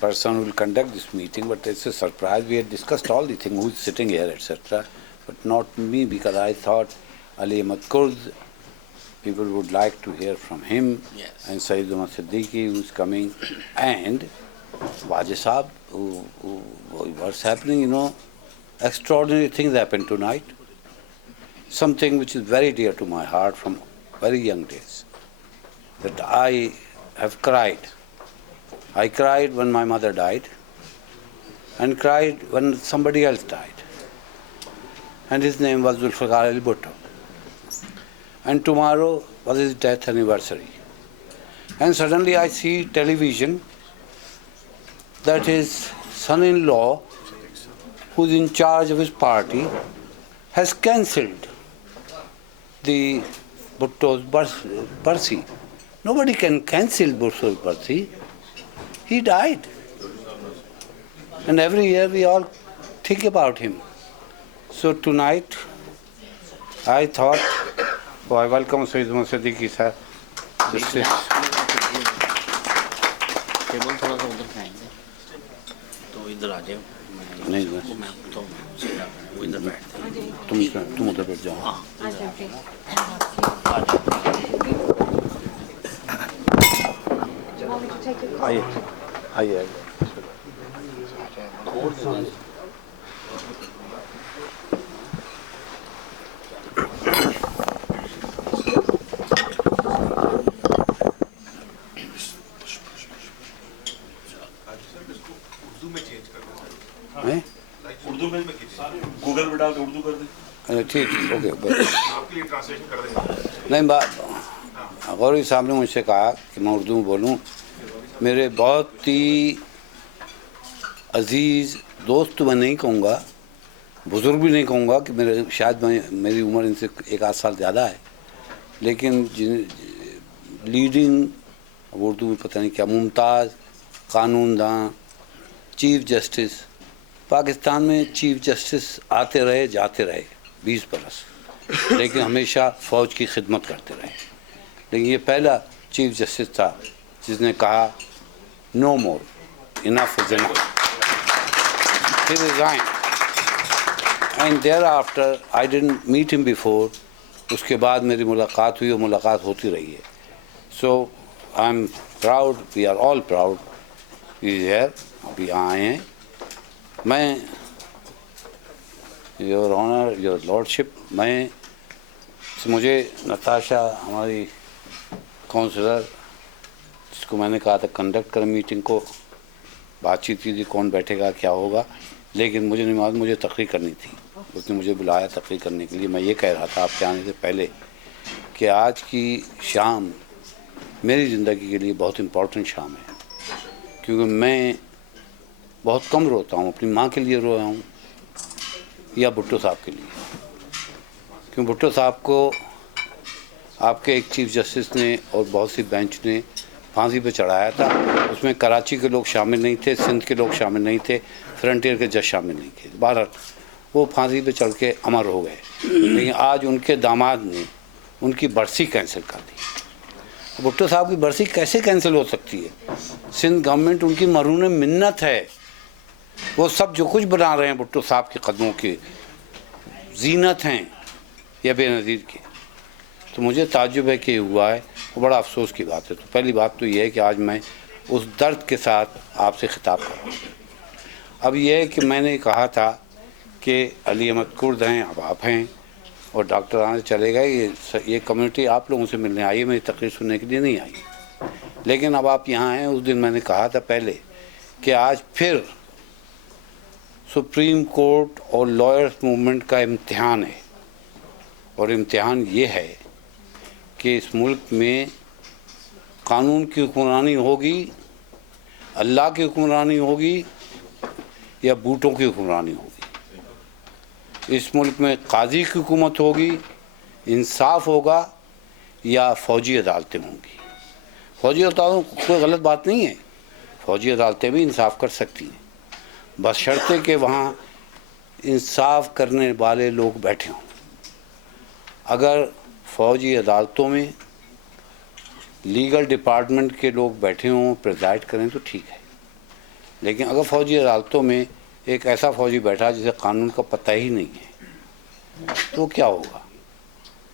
person who will conduct this meeting, but it's a surprise. We had discussed all the things, who's sitting here, etc., but not me, because I thought Ali Ahmad Kurd, people would like to hear from him, Yes. and Sayyid Umar Siddiqui, who's coming, and Wajid Saab, what's happening, extraordinary things happened tonight. Something which is very dear to my heart from very young days, that I have cried. I cried when my mother died, and cried when somebody else died. And his name was Zulfikar Ali Bhutto. And tomorrow was his death anniversary. And suddenly I see television that his son-in-law, who's in charge of his party, has cancelled the Bhutto's Barsi. Nobody can cancel Bhutto's Barsi. He died. And every year we all think about him. So tonight, I thought, I welcome Sayyid Umar Siddiqui sir. Table थोड़ा सा उधर खाएंगे तो इधर आ जाओ नहीं मैं तो वो इधर बैठते हैं तुम उधर बैठ जाओ. हाँ आइए आइए. उर्दू में गूगल पे डाल के उर्दू कर दे. ठीक ओके. आपके लिए ट्रांसलेशन कर देंगे. नहीं गौरी साहब ने मुझसे कहा कि मैं उर्दू में बोलूँ. मेरे बहुत ही अजीज़ दोस्त तो मैं नहीं कहूँगा, बुज़ुर्ग भी नहीं कहूँगा कि शायद मेरी उम्र इनसे एक आध साल ज़्यादा है, लेकिन लीडिंग उर्दू में पता नहीं क्या मुमताज़ कानूनदां चीफ जस्टिस. पाकिस्तान में चीफ जस्टिस आते रहे जाते रहे 20 बरस, लेकिन हमेशा फ़ौज की खिदमत करते रहे. लेकिन ये पहला चीफ जस्टिस था जिसने कहा no more, enough is enough. He resign and thereafter I didn't meet him before. उसके बाद मेरी मुलाकात हुई और मुलाकात होती रही है. So I am proud, we are all proud. Here अभी आए हैं. मैं योर ऑनर योर लॉर्डशिप, मुझे नताशा हमारी काउंसलर, जिसको मैंने कहा था कंडक्ट कर मीटिंग को, बातचीत की थी कौन बैठेगा क्या होगा, लेकिन मुझे नहीं मालूम, मुझे तकरीर करनी थी. उसने मुझे बुलाया तकरीर करने के लिए. मैं ये कह रहा था आपके आने से पहले कि आज की शाम मेरी ज़िंदगी के लिए बहुत इम्पोर्टेंट शाम है, क्योंकि मैं बहुत कम रोता हूँ. अपनी माँ के लिए रोया हूँ या भुट्टो साहब के लिए, क्योंकि भुट्टो साहब को आपके एक चीफ जस्टिस ने और बहुत सी बेंच ने फांसी पे चढ़ाया था. उसमें कराची के लोग शामिल नहीं थे, सिंध के लोग शामिल नहीं थे, फ्रंटियर के जज शामिल नहीं थे. बहरहाल वो फांसी पे चढ़ के अमर हो गए. लेकिन आज उनके दामाद ने उनकी बरसी कैंसिल कर दी. भुट्टो साहब की बरसी कैसे कैंसिल हो सकती है? सिंध गवर्नमेंट उनकी मरून मिन्नत है. वो सब जो कुछ बना रहे हैं भुट्टो साहब के कदमों की जीनत हैं या बेनज़ीर की. तो मुझे ताज्जुब है कि हुआ है, वो बड़ा अफसोस की बात है. तो पहली बात तो ये है कि आज मैं उस दर्द के साथ आपसे खिताब कर रहा हूँ. अब ये है कि मैंने कहा था कि अली अहमद कुर्द हैं, अब आप हैं, और डॉक्टर आने चले गए. ये कम्युनिटी आप लोगों से मिलने आई है, मेरी तकरीर सुनने के लिए नहीं आई. लेकिन अब आप यहाँ हैं. उस दिन मैंने कहा था पहले कि आज फिर सुप्रीम कोर्ट और लॉयर्स मूवमेंट का इम्तिहान है. और इम्तिहान ये है कि इस मुल्क में कानून की हुक्मरानी होगी, अल्लाह की हुक्मरानी होगी या बूटों की हुक्मरानी होगी. इस मुल्क में काजी की हुकूमत होगी, इंसाफ होगा या फ़ौजी अदालतें होंगी. फ़ौजी अदालतों कोई गलत बात नहीं है, फ़ौजी अदालतें भी इंसाफ कर सकती हैं, बशर्ते कि वहाँ इंसाफ करने वाले लोग बैठे हों. अगर फ़ौजी अदालतों में लीगल डिपार्टमेंट के लोग बैठे हों, प्रिजाइड करें तो ठीक है. لیکن اگر فوجی عدالتوں میں ایک ایسا فوجی بیٹھا جسے قانون کا پتہ ہی نہیں ہے تو کیا ہوگا؟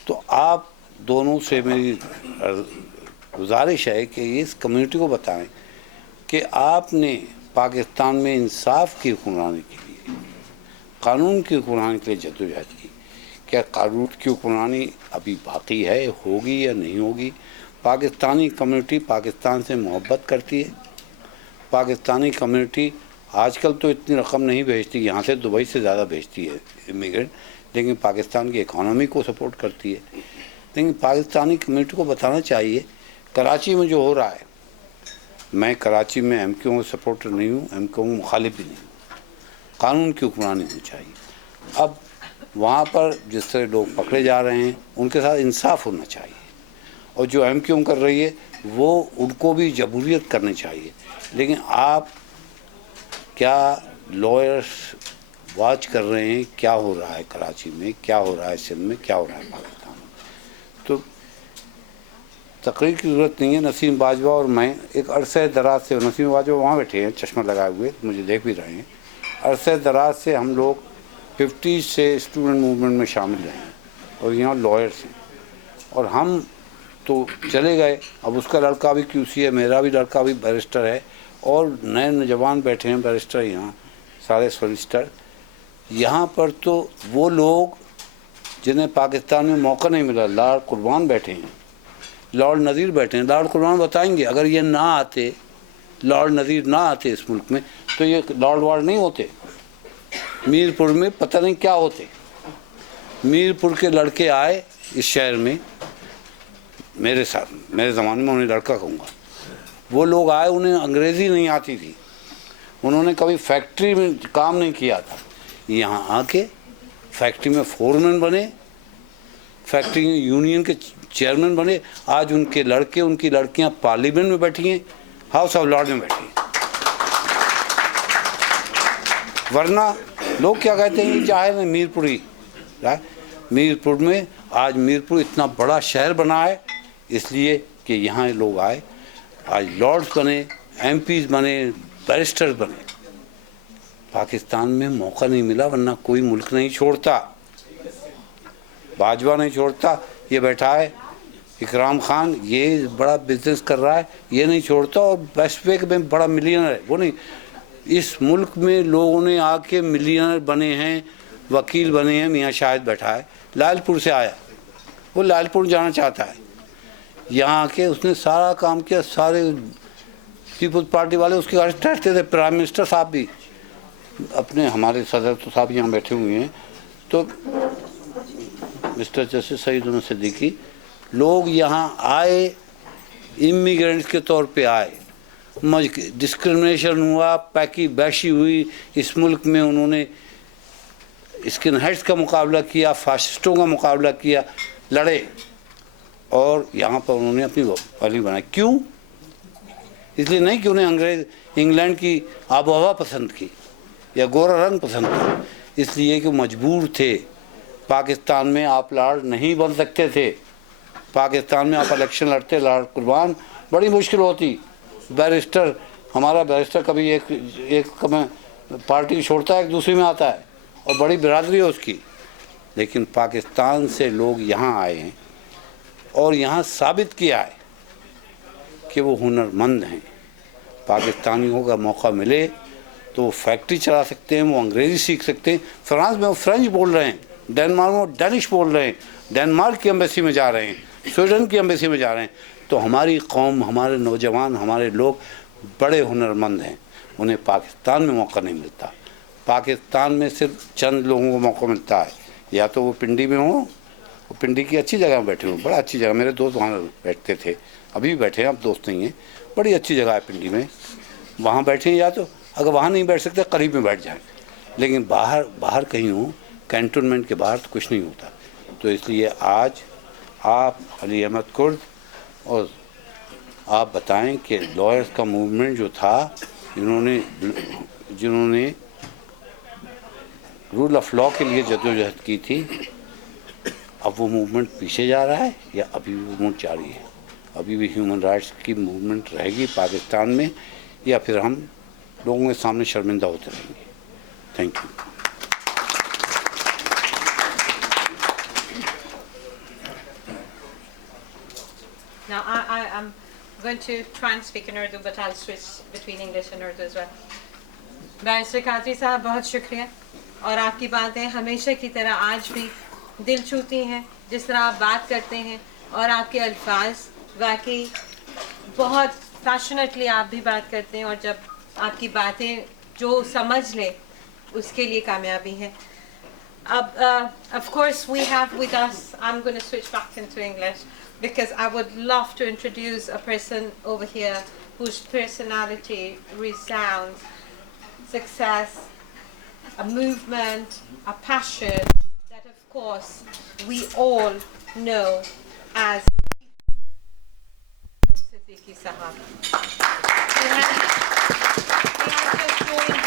تو آپ دونوں سے میری گزارش ہے کہ اس کمیونٹی کو بتائیں کہ آپ نے پاکستان میں انصاف کی حکمرانی کے لیے، قانون کی حکمرانی کے لیے جدوجہد کی. کیا قانون کی حکمرانی ابھی باقی ہے، ہوگی یا نہیں ہوگی؟ پاکستانی کمیونٹی پاکستان سے محبت کرتی ہے. پاکستانی کمیونٹی آج کل تو اتنی رقم نہیں بھیجتی، یہاں سے دبئی سے زیادہ بھیجتی ہے امیگرینٹ، لیکن پاکستان کی اکانومی کو سپورٹ کرتی ہے. لیکن پاکستانی کمیونٹی کو بتانا چاہیے کراچی میں جو ہو رہا ہے، میں کراچی میں ایم کیو سپورٹر نہیں ہوں، ایم کیو مخالف بھی نہیں ہوں، قانون کی حکمرانی ہونی چاہیے. اب وہاں پر جس طرح لوگ پکڑے جا رہے ہیں ان کے ساتھ انصاف ہونا چاہیے، اور جو ایم کیو کر رہی ہے وہ ان کو بھی جمہوریت کرنی چاہیے. لیکن آپ کیا لائرس واچ کر رہے ہیں کیا ہو رہا ہے کراچی میں، کیا ہو رہا ہے سندھ میں، کیا ہو رہا ہے پاکستان میں؟ تو تقریر کی ضرورت نہیں ہے. نسیم باجوہ اور میں ایک عرصہ دراز سے، نسیم باجوہ وہاں بیٹھے ہیں چشمہ لگائے ہوئے، مجھے دیکھ بھی رہے ہیں، عرصہ دراز سے ہم لوگ 50 سے اسٹوڈنٹ موومنٹ میں شامل رہے ہیں اور یہاں لائرس ہیں، اور ہم تو چلے گئے. اب اس کا لڑکا بھی کیو سی ہے، میرا بھی لڑکا بھی بیرسٹر ہے، اور نئے نوجوان بیٹھے ہیں بیرسٹر یہاں سارے سولیسٹر. یہاں پر تو وہ لوگ جنہیں پاکستان میں موقع نہیں ملا، لارڈ قربان بیٹھے ہیں، لارڈ نذیر بیٹھے ہیں. لارڈ قربان بتائیں گے اگر یہ نہ آتے، لارڈ نذیر نہ آتے اس ملک میں تو یہ لارڈ وارڈ نہیں ہوتے. میر پور میں پتہ نہیں کیا ہوتے. میر پور کے لڑکے آئے اس شہر میں، میرے ساتھ، میرے زمانے میں انہیں لڑکا کہوں گا، وہ لوگ آئے، انہیں انگریزی نہیں آتی تھی، انہوں نے کبھی فیکٹری میں کام نہیں کیا تھا. یہاں آ کے فیکٹری میں فورمین بنے، فیکٹری یونین کے چیئرمین بنے. آج ان کے لڑکے، ان کی لڑکیاں پارلیمنٹ میں بیٹھی ہیں، ہاؤس آف لارڈ میں بیٹھی ہیں. ورنہ لوگ کیا کہتے ہیں کہ چاہے میر پوری، میر پور میں آج میر پور اتنا بڑا شہر بنا ہے اس لیے کہ یہاں لوگ آئے، آج لارڈز بنے، ایم پیز بنے، بیرسٹر بنے. پاکستان میں موقع نہیں ملا، ورنہ کوئی ملک نہیں چھوڑتا. باجوہ نہیں چھوڑتا، یہ بیٹھا ہے اکرام خان، یہ بڑا بزنس کر رہا ہے، یہ نہیں چھوڑتا، اور ویسٹ وے میں بڑا ملینر ہے، وہ نہیں. اس ملک میں لوگوں نے آ کے ملینر بنے ہیں، وکیل بنے ہیں. میاں شاہد بیٹھا ہے، لال پور سے آیا، وہ لال پور جانا چاہتا ہے، یہاں آ کے اس نے سارا کام کیا. سارے پیپلز پارٹی والے اس کے گھر ٹھہرتے تھے، پرائم منسٹر صاحب بھی اپنے، ہمارے صدر تو صاحب یہاں بیٹھے ہوئے ہیں. تو مسٹر جسٹس سعید احمد صدیقی، لوگ یہاں آئے امیگرینٹس کے طور پہ آئے، ڈسکرمنیشن ہوا، پیکی بیشی ہوئی اس ملک میں. انہوں نے اسکن ہیڈس کا مقابلہ کیا، فاسسٹوں کا مقابلہ کیا، لڑے، اور یہاں پر انہوں نے اپنی والی بنائی. کیوں؟ اس لیے نہیں کہ انہیں انگلینڈ کی آب و ہوا پسند کی یا گورا رنگ پسند تھا، اس لیے کہ مجبور تھے. پاکستان میں آپ لارڈ نہیں بن سکتے تھے، پاکستان میں آپ الیکشن لڑتے لارڈ قربان بڑی مشکل ہوتی. بیرسٹر، ہمارا بیرسٹر کبھی ایک پارٹی چھوڑتا ہے، ایک دوسری میں آتا ہے، اور بڑی برادری ہے اس کی. لیکن پاکستان سے لوگ یہاں آئے ہیں اور یہاں ثابت کیا ہے کہ وہ ہنرمند ہیں. پاکستانیوں کا موقع ملے تو وہ فیکٹری چلا سکتے ہیں، وہ انگریزی سیکھ سکتے ہیں. فرانس میں وہ فرینچ بول رہے ہیں، ڈینمارک میں وہ ڈینش بول رہے ہیں، ڈینمارک کی ایمبیسی میں جا رہے ہیں، سویڈن کی ایمبیسی میں جا رہے ہیں. تو ہماری قوم، ہمارے نوجوان، ہمارے لوگ بڑے ہنرمند ہیں، انہیں پاکستان میں موقع نہیں ملتا. پاکستان میں صرف چند لوگوں کو موقع ملتا ہے، یا تو وہ پنڈی میں ہوں، وہ پنڈی کی اچھی جگہ میں بیٹھے ہوں، بڑا اچھی جگہ، میرے دوست وہاں بیٹھتے تھے، ابھی بھی بیٹھے ہیں، اب دوست نہیں ہیں، بڑی اچھی جگہ ہے پنڈی میں، وہاں بیٹھیں. یا تو اگر وہاں نہیں بیٹھ سکتے قریب میں بیٹھ جائیں. لیکن باہر کہیں ہوں، کینٹونمنٹ کے باہر تو کچھ نہیں ہوتا. تو اس لیے آج آپ علی احمد کرد، اور آپ بتائیں کہ لائرس کا موومنٹ جو تھا، جنہوں نے رول آف لاء کے لیے جدوجہد کی تھی، اب وہ موومنٹ پیچھے جا رہا ہے یا ابھی وہ موومنٹ جاری ہے؟ ابھی بھی ہیومن رائٹس کی موومنٹ رہے گی پاکستان میں، یا پھر ہم लोगों के सामने शर्मिंदा होते रहेंगे. Thank you. Now, I'm going to try and speak in Urdu, but I'll switch between English and Urdu as well. Barrister Qadri साहब, बहुत शुक्रिया, और आपकी बातें हमेशा की तरह आज भी दिल छूती हैं. जिस तरह आप बात करते हैं और आपके अल्फाज वाकई बहुत पैशनेटली आप भी बात करते हैं, और जब आपकी बातें जो समझ ले उसके लिए कामयाबी है. Of course we have with us, I'm going to switch back into English because I would love to introduce a person over here whose personality resounds success, a movement, a passion that of course we all know as Siddiqui Sahab. He has just joined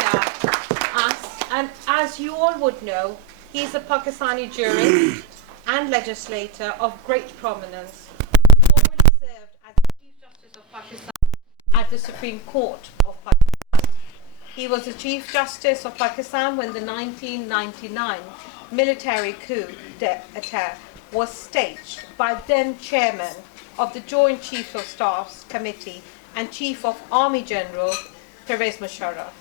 us, and as you all would know, he is a Pakistani jurist and legislator of great prominence, formerly served as the Chief Justice of Pakistan at the Supreme Court of Pakistan. He was the Chief Justice of Pakistan when the 1999 military coup d'etat was staged by then Chairman of the Joint Chiefs of Staff's Committee and Chief of Army General Pervez Musharraf.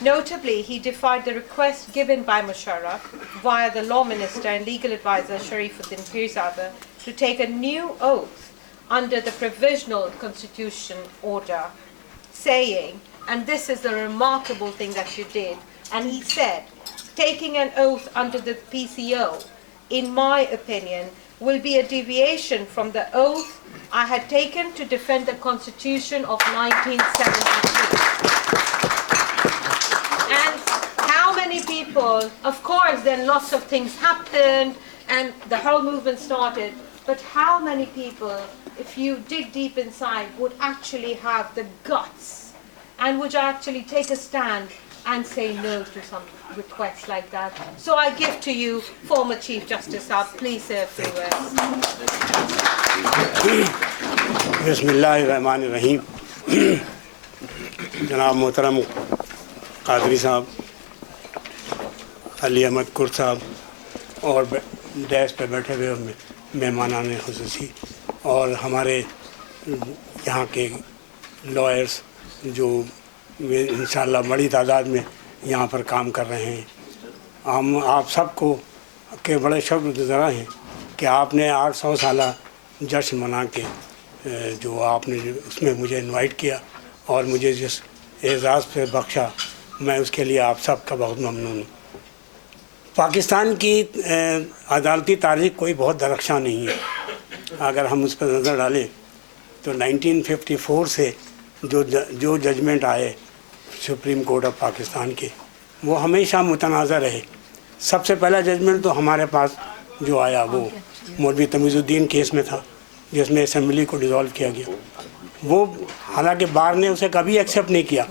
Notably, he defied the request given by Musharraf via the Law Minister and Legal Advisor Sharifuddin Pirzada to take a new oath under the Provisional Constitution Order, saying, and this is the remarkable thing that you did, and he said, taking an oath under the PCO, in my opinion, will be a deviation from the oath I had taken to defend the Constitution of 1972. And how many people, of course, then lots of things happened and the whole movement started, but how many people, if you dig deep inside, would actually have the guts and would actually take a stand and say no to some requests like that? So I give to you, former Chief Justice Saab, please say a few words. बिस्मिल्लाहिर्रहमानिर्रहीम. जनाब मोहतरम कादरी साहब, अली अहमद कुर साहब, और dash पे बैठे हुए मेहमानान खुसूसी, और हमारे यहाँ के लॉयर्स जो इंशाअल्लाह बड़ी तादाद में यहाँ पर काम कर रहे हैं. हम आप सबको के बड़े शुक्रगुज़ार हैं कि आपने 800 साला जश्न मना के जो आपने उसमें मुझे इनवाइट किया और मुझे जिस एज़ाज़ पे बख्शा, मैं उसके लिए आप सब का बहुत ममनून हूँ. पाकिस्तान की अदालती तारीख़ कोई बहुत दरख्शां नहीं है. अगर हम उस पर नज़र डालें तो 1954 से जो जजमेंट आए सुप्रीम कोर्ट ऑफ पाकिस्तान के, वो हमेशा मुतनाज़ा रहे. सबसे पहला जजमेंट तो हमारे पास जो आया वो मौलवी तमीज़ुद्दीन केस में था, जिसमें असेंबली को डिज़ोल्व किया गया. वो हालांकि बार ने उसे कभी एक्सेप्ट नहीं किया,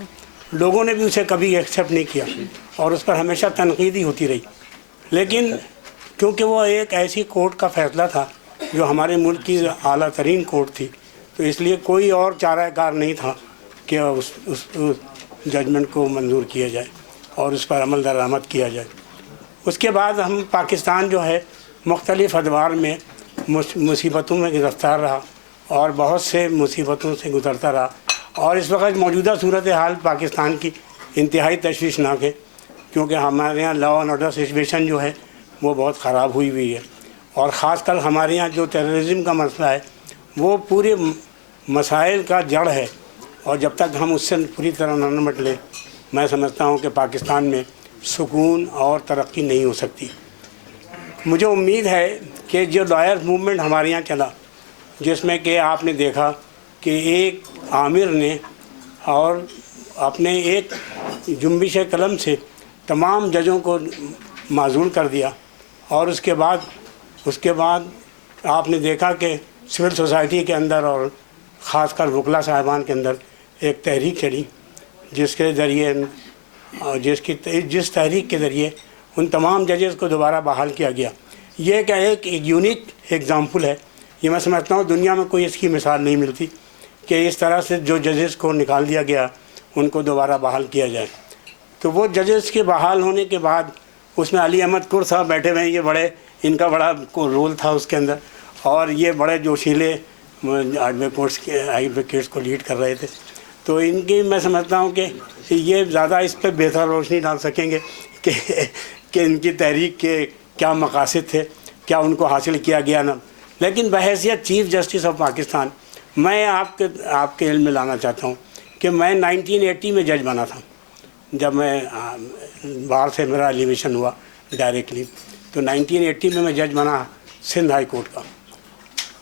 लोगों ने भी उसे कभी एक्सेप्ट नहीं किया, और उस पर हमेशा तनकीद ही होती रही. लेकिन क्योंकि वो एक ऐसी कोर्ट का फ़ैसला था जो हमारे मुल्क की आला तरीन कोर्ट थी, तो इसलिए कोई और चाराकार नहीं था कि उस जजमेंट को मंजूर किया जाए और उस पर अमल दरामद किया जाए. उसके बाद हम पाकिस्तान जो है मुख्तलिफ़ अदवार में मुसीबतों में गिरफ़्तार रहा और बहुत से मुसीबतों से गुज़रता रहा. और इस वक्त मौजूदा सूरत हाल पाकिस्तान की इंतहाई तशवीशनाक है, क्योंकि हमारे यहाँ लॉ एंड ऑर्डर सिचुएशन जो है वो बहुत ख़राब हुई है. और ख़ासकर हमारे यहाँ जो टेररिज़म का मसला है वो पूरे मसाइल का जड़ है, और जब तक हम उससे पूरी तरह न निपटें, मैं समझता हूँ कि पाकिस्तान में सुकून और तरक्की नहीं हो सकती. मुझे उम्मीद है कि जो लॉयर मूवमेंट हमारे यहाँ चला, जिसमें कि आपने देखा कि एक आमिर ने और अपने एक जुम्बिश कलम से तमाम जजों को माजूल कर दिया, और उसके बाद आपने देखा कि सिविल सोसाइटी के अंदर और ख़ासकर वकला साहिबान के अंदर एक तहरीक चली, जिसके ज़रिए जिस तहरीक के ज़रिए उन तमाम जजेस को दोबारा बहाल किया गया. ये क्या एक यूनिक एग्ज़ाम्पल है. ये मैं समझता हूँ दुनिया में कोई इसकी मिसाल नहीं मिलती कि इस तरह से जो जजेस को निकाल दिया गया उनको दोबारा बहाल किया जाए। तो वो जजेस के बहाल होने के बाद उसमें अली अहमद कुर साहब बैठे हुए हैं, ये बड़े इनका बड़ा रोल था उसके अंदर, और ये बड़े जोशीले एडवोकेट्स को लीड कर रहे थे। तो इनकी मैं समझता हूँ कि ये ज़्यादा इस पर बेहतर रोशनी डाल सकेंगे कि इनकी तहरीक के क्या मकासद थे, क्या उनको हासिल किया गया ना। लेकिन बहैसियत चीफ़ जस्टिस ऑफ पाकिस्तान मैं आपके इल्म में लाना चाहता हूँ कि मैं 1980 में जज बना था, जब मैं बाहर से मेरा एलिवेशन हुआ डायरेक्टली। तो 1980 में मैं जज बना सिंध हाई कोर्ट का,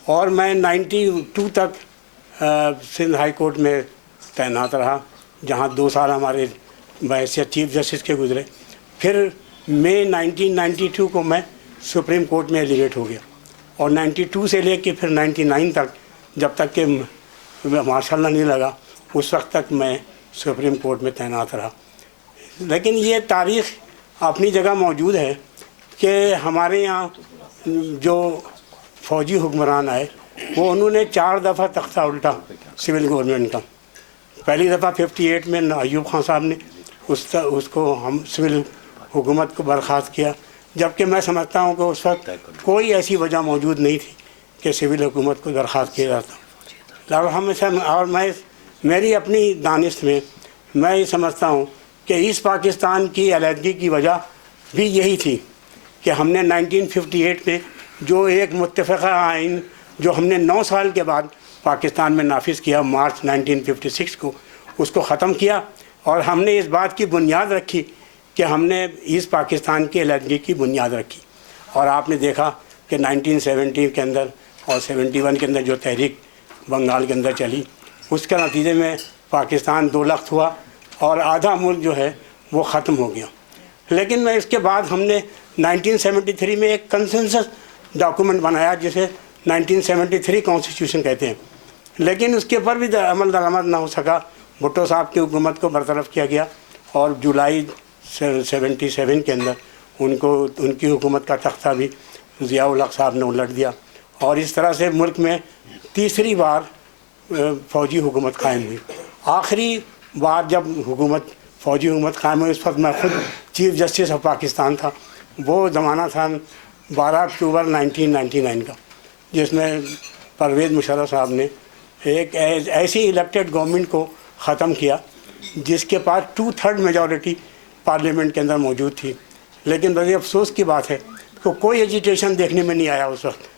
और मैं 92 तक सिंध हाई कोर्ट में तैनात रहा, जहाँ 2 साल हमारे बहैसियत चीफ जस्टिस के गुजरे। फिर मई 1992 को मैं सुप्रीम कोर्ट में एलिवेट हो गया, और 92 से लेके फिर 99 तक, जब तक कि माशाल्लाह नहीं लगा, उस वक्त तक मैं सुप्रीम कोर्ट में तैनात रहा। लेकिन ये तारीख़ अपनी जगह मौजूद है कि हमारे यहाँ जो फ़ौजी हुक्मरान आए वो उन्होंने 4 दफ़ा तख्ता उल्टा सिविल गवर्नमेंट का। पहली दफ़ा 58 में अयूब खान साहब ने उसको हम सिविल हुकूमत को बर्खास्त किया, जबकि मैं समझता हूँ कि उस वक्त कोई ऐसी वजह मौजूद नहीं थी कि सिविल हुकूमत को बर्खास्त किया जाता। और मेरी अपनी दानिश में मैं ये समझता हूँ कि इस पाकिस्तान की अलहदगी की वजह भी यही थी कि हमने 1958 में जो एक मुत्तफ़क़ा आइन जो हमने 9 साल के बाद पाकिस्तान में नाफिज किया, मार्च 1956 को, उसको ख़त्म किया। और हमने इस बात की बुनियाद रखी कि हमने इस पाकिस्तान की अलहदगी की बुनियाद रखी। और आपने देखा कि 1970 के अंदर और 71 के अंदर जो तहरीक बंगाल के अंदर चली, उसके नतीजे में पाकिस्तान 2 लख्त हुआ और आधा मुल्क जो है वो ख़त्म हो गया। लेकिन मैं इसके बाद हमने 1973 में एक कंसेंसस डॉक्यूमेंट बनाया जिसे 1973 कॉन्स्टिट्यूशन कहते हैं, लेकिन उसके ऊपर भी अमल दरामद ना हो सका। भुट्टो साहब की हुकूमत को बरतरफ किया गया और जुलाई 77 के अंदर उनकी हुकूमत का तख्ता भी ज़िया-उल हक़ साहब ने उलट दिया, और इस तरह से मुल्क में तीसरी बार फ़ौजी हुकूमत कायम हुई। आखिरी बार जब फ़ौजी हुकूमत कायम हुई उस वक्त मैं ख़ुद चीफ़ जस्टिस ऑफ पाकिस्तान था। वो ज़माना था 12 अक्टूबर 1999 का, जिसमें परवेज़ मुशर्रफ साहब ने एक ऐसी इलेक्टेड गवर्नमेंट को ख़त्म किया जिसके पास 2/3 मेजॉरिटी पार्लियामेंट के अंदर मौजूद थी। लेकिन बड़े अफसोस की बात है कि कोई एजिटेशन देखने में नहीं आया उस वक्त,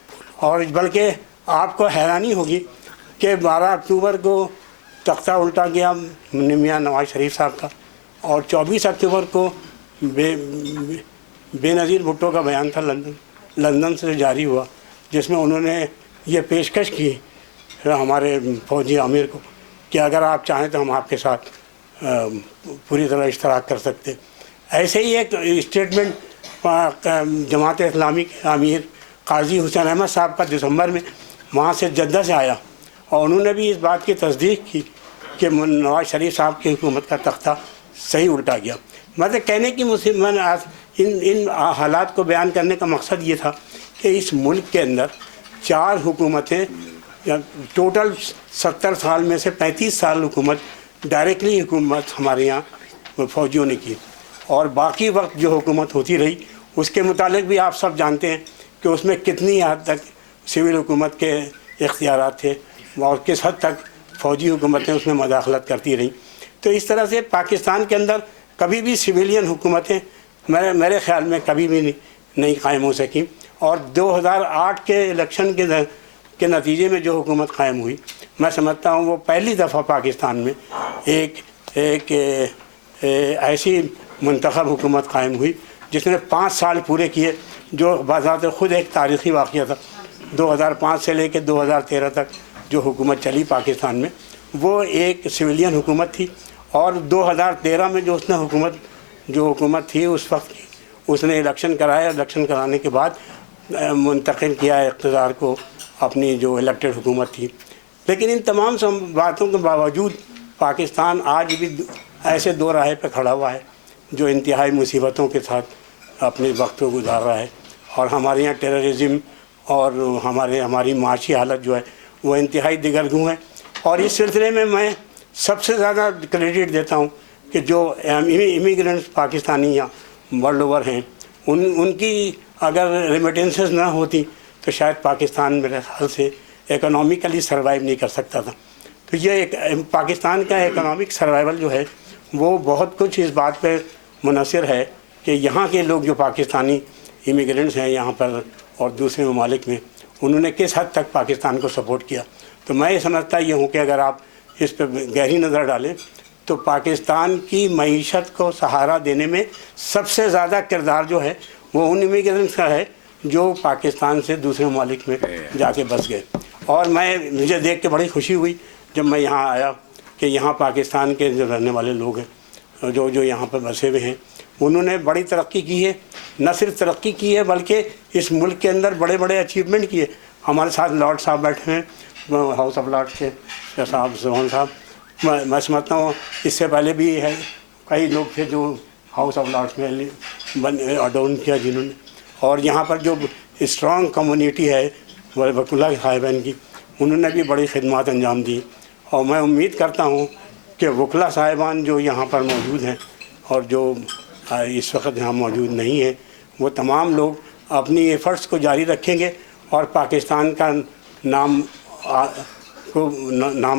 और बल्कि आपको हैरानी होगी कि 12 अक्टूबर को तख्ता उल्टा गया मियां नवाज शरीफ साहब का, और 24 अक्टूबर को बेनज़ीर भुट्टो का बयान था लंदन से जारी हुआ, जिसमें उन्होंने ये पेशकश की हमारे फ़ौजी आमिर को कि अगर आप चाहें तो हम आपके साथ पूरी तरह इश्तराक कर सकते। ऐसे ही एक स्टेटमेंट जमात इस्लामी के आमिर काजी हुसैन अहमद साहब का दिसंबर में वहाँ से जद्दा से आया, और उन्होंने भी इस बात की तस्दीक की कि नवाज शरीफ साहब की हुकूमत का तख्ता सही उल्टा गया। मतलब कहने की मैंने आज इन हालात को बयान करने का मकसद ये था कि इस मुल्क के अंदर 4 हुकूमतें, टोटल 70 साल में से 35 साल हुकूमत डायरेक्टली हुकूमत हमारे यहाँ फ़ौजियों ने की, और बाकी वक्त जो हुकूमत होती रही उसके मुतालिक भी आप सब जानते हैं कि उसमें कितनी हद तक सिविल हुकूमत के इख्तियारात थे और किस हद तक फ़ौजी हुकूमतें उसमें मदाखलत करती रहीं। तो इस तरह से पाकिस्तान के अंदर कभी भी सिविलियन हुकूमतें मेरे ख़्याल में कभी भी नहीं कायम हो सकी, और 2008 के इलेक्शन के नतीजे में जो हुकूमत कायम हुई, मैं समझता हूँ वो पहली दफ़ा पाकिस्तान में एक ऐसी मुंतखब हुकूमत कायम हुई जिसने 5 साल पूरे किए, जो बाज़ात ख़ुद एक तारीख़ी वाक़या था। 2005 से लेकर 2013 तक जो हुकूमत चली पाकिस्तान में वो एक सिविलियन हुकूमत थी, और 2013 में जो हुकूमत थी उस वक्त उसने इलेक्शन कराया। इलेक्शन कराने के बाद मुंतकिल किया इक़्तिदार को अपनी जो इलेक्टेड हुकूमत थी। लेकिन इन तमाम बातों के बावजूद पाकिस्तान आज भी ऐसे 2 राह पे खड़ा हुआ है जो इंतहाई मुसीबतों के साथ अपने वक्त को गुजार रहा है, और हमारे यहाँ टेररिज़म और हमारी माशी हालत जो है वो इंतहाई दिगरगू है। और इस सिलसिले में मैं सबसे ज़्यादा क्रेडिट देता हूँ कि जो इमिग्रेंट्स पाकिस्तानी या वर्ल्ड ओवर हैं, उनकी अगर रेमिटेंसेस ना होती तो शायद पाकिस्तान मेरे ख्याल से इकोनॉमिकली सर्वाइव नहीं कर सकता था। तो ये एक पाकिस्तान का इकोनॉमिक सर्वाइवल जो है वो बहुत कुछ इस बात पे मुनहसर है कि यहाँ के लोग जो पाकिस्तानी इमिग्रेंट्स हैं यहाँ पर और दूसरे ममालिक में, उन्होंने किस हद तक पाकिस्तान को सपोर्ट किया। तो मैं ये समझता ये हूँ कि अगर आप इस पर गहरी नज़र डालें तो पाकिस्तान की मईशत को सहारा देने में सबसे ज़्यादा किरदार जो है वो उन इमिग्रेंट्स का है जो पाकिस्तान से दूसरे ममालिक में जाके बस गए। और मुझे देख के बड़ी खुशी हुई जब मैं यहाँ आया कि यहाँ पाकिस्तान के जो रहने वाले लोग हैं जो यहाँ पर बसे हुए हैं, उन्होंने बड़ी तरक्की की है। न सिर्फ तरक्की की है बल्कि इस मुल्क के अंदर बड़े बड़े अचीवमेंट किए। हमारे साथ लॉर्ड साहब बैठे हैं, हाउस ऑफ लॉर्ड्स के साहब सोहन साहब, मैं समझता हूँ इससे पहले भी है कई लोग थे जो हाउस ऑफ लॉर्ड्स में अडोन किया जिन्होंने। और यहाँ पर जो स्ट्रॉन्ग कम्युनिटी है वकुला साहिबान की, उन्होंने भी बड़ी खिदमत अंजाम दी। और मैं उम्मीद करता हूँ कि वकुला साहिबान जो यहाँ पर मौजूद हैं और जो इस वक्त यहाँ मौजूद नहीं है, वो तमाम लोग अपनी एफ़र्ट्स को जारी रखेंगे और पाकिस्तान का नाम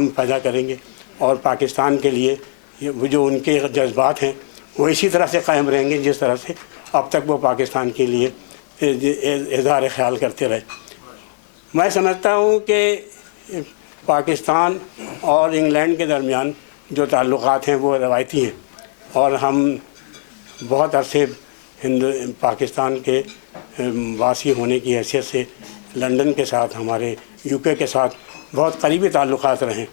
पैदा करेंगे। और पाकिस्तान के लिए वो जो उनके जज्बात हैं वो इसी तरह से कायम रहेंगे जिस तरह से अब तक वो पाकिस्तान के लिए इज़हार ख्याल करते रहे। मैं समझता हूँ कि पाकिस्तान और इंग्लैंड के दरमियान जो ताल्लुक़ात हैं वो रवायती हैं और हम बहुत अरसे पाकिस्तान के वासी होने की हैसियत से लंदन के साथ, हमारे यूके के साथ बहुत करीबी ताल्लुक़ात रहे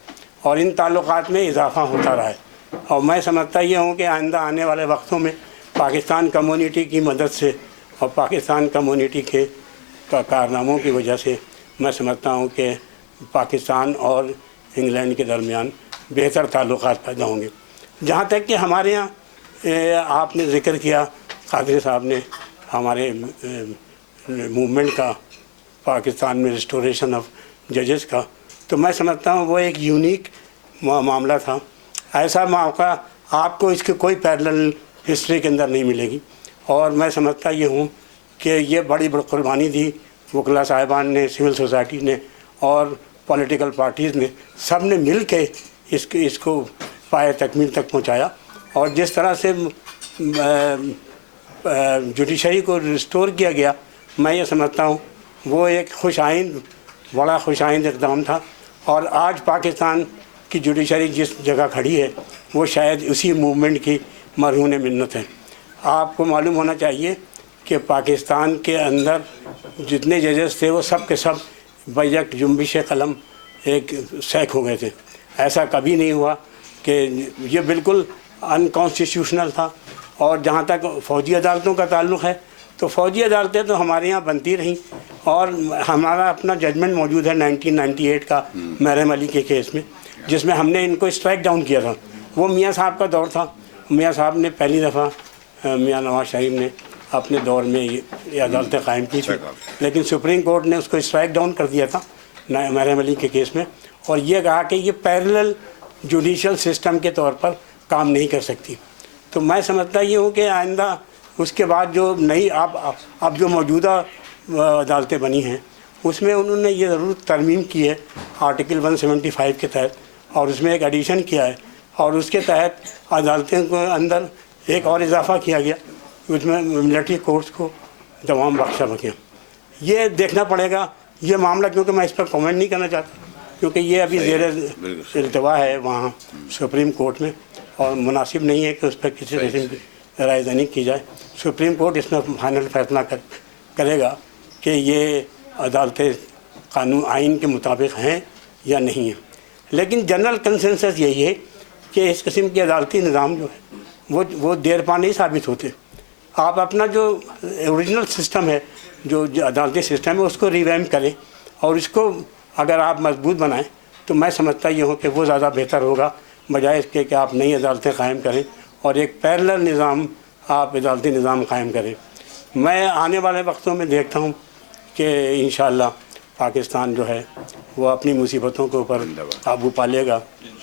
और इन ताल्लुक़ात में इजाफ़ा होता रहा है। और मैं समझता ये हूँ कि आइंदा आने वाले वक्तों में पाकिस्तान कम्युनिटी की मदद से और पाकिस्तान कम्युनिटी के कारनामों की वजह से मैं समझता हूँ कि पाकिस्तान और इंग्लैंड के दरमियान बेहतर ताल्लुक़ात पैदा होंगे। जहाँ तक कि हमारे यहाँ आपने ज़िक्र किया, कादरी साहब ने, हमारे मूवमेंट का, पाकिस्तान में रिस्टोरेशन ऑफ जजेस का, तो मैं समझता हूँ वो एक यूनिक मामला था। ऐसा मौका आपको इसके कोई पैरेलल हिस्ट्री के अंदर नहीं मिलेगी। और मैं समझता ये हूँ कि ये बड़ी कुर्बानी दी वकला साहिबान ने, सिविल सोसाइटी ने और पॉलिटिकल पार्टीज़ ने, सब ने मिल के इसको पाए तकमील तक पहुँचाया। और जिस तरह से जुडिशरी को रिस्टोर किया गया, मैं ये समझता हूँ वो एक बड़ा खुशाइंद इक़दाम था। और आज पाकिस्तान की जुडिशरी जिस जगह खड़ी है वो शायद उसी मूवमेंट की मरहून मिन्नत है। आपको मालूम होना चाहिए कि पाकिस्तान के अंदर जितने जजेस थे वो सब के सब बैक जुम्बिश कलम एक सैक हो गए थे। ऐसा कभी नहीं हुआ कि ये बिल्कुल अनकॉन्स्टिट्यूशनल था। और जहाँ तक फ़ौजी अदालतों का ताल्लुक़ है तो फ़ौजी अदालतें तो हमारे यहाँ बनती रहीं और हमारा अपना जजमेंट मौजूद है 1998 का महरम अली के केस में, जिसमें हमने इनको स्ट्राइक डाउन किया था। वो मियाँ साहब का दौर था। मियाँ साहब ने पहली दफ़ा, मियाँ नवाज शरीफ ने अपने दौर में ये अदालतें कायम की थी, लेकिन सुप्रीम कोर्ट ने उसको स्ट्राइक डाउन कर दिया था महरम अली के केस में और ये कहा कि ये पैरेलल जुडिशल सिस्टम के तौर पर काम नहीं कर सकती। तो मैं समझता ये हूँ कि आइंदा उसके बाद जो नई अब जो मौजूदा अदालतें बनी हैं उसमें उन्होंने ये ज़रूर तरमीम की है आर्टिकल 175 के तहत, और उसमें एक एडिशन किया है और उसके तहत अदालतें के अंदर एक और इजाफ़ा किया गया, उसमें मिलिट्री कोर्ट्स को दवाम बख्शा गया। ये देखना पड़ेगा ये मामला, क्योंकि मैं इस पर कमेंट नहीं करना चाहता क्योंकि ये अभी ज़ेर इल्तवा है वहाँ सुप्रीम कोर्ट में और मुनासिब नहीं है कि उस पर किसी किस्म की रायदानी की जाए। सुप्रीम कोर्ट इसमें फाइनल फैसला करेगा कि ये अदालतें कानून आइन के मुताबिक हैं या नहीं हैं। लेकिन जनरल कंसेंसस यही है कि इस किस्म के अदालती निज़ाम जो है वो देर पा नहीं साबित होते। आप अपना जो ओरिजिनल सिस्टम है, जो अदालती सिस्टम है, उसको रिवैम्प करें और इसको अगर आप मजबूत बनाएं तो मैं समझता ये हूँ कि वो ज़्यादा बेहतर होगा बजाय इसके कि आप नई अदालतें कायम करें और एक पैरेलल निज़ाम, आप अदालती निज़ाम कायम करें। मैं आने वाले वक्तों में देखता हूँ कि इंशाअल्लाह पाकिस्तान जो है वो अपनी मुसीबतों के ऊपर काबू पा लेगा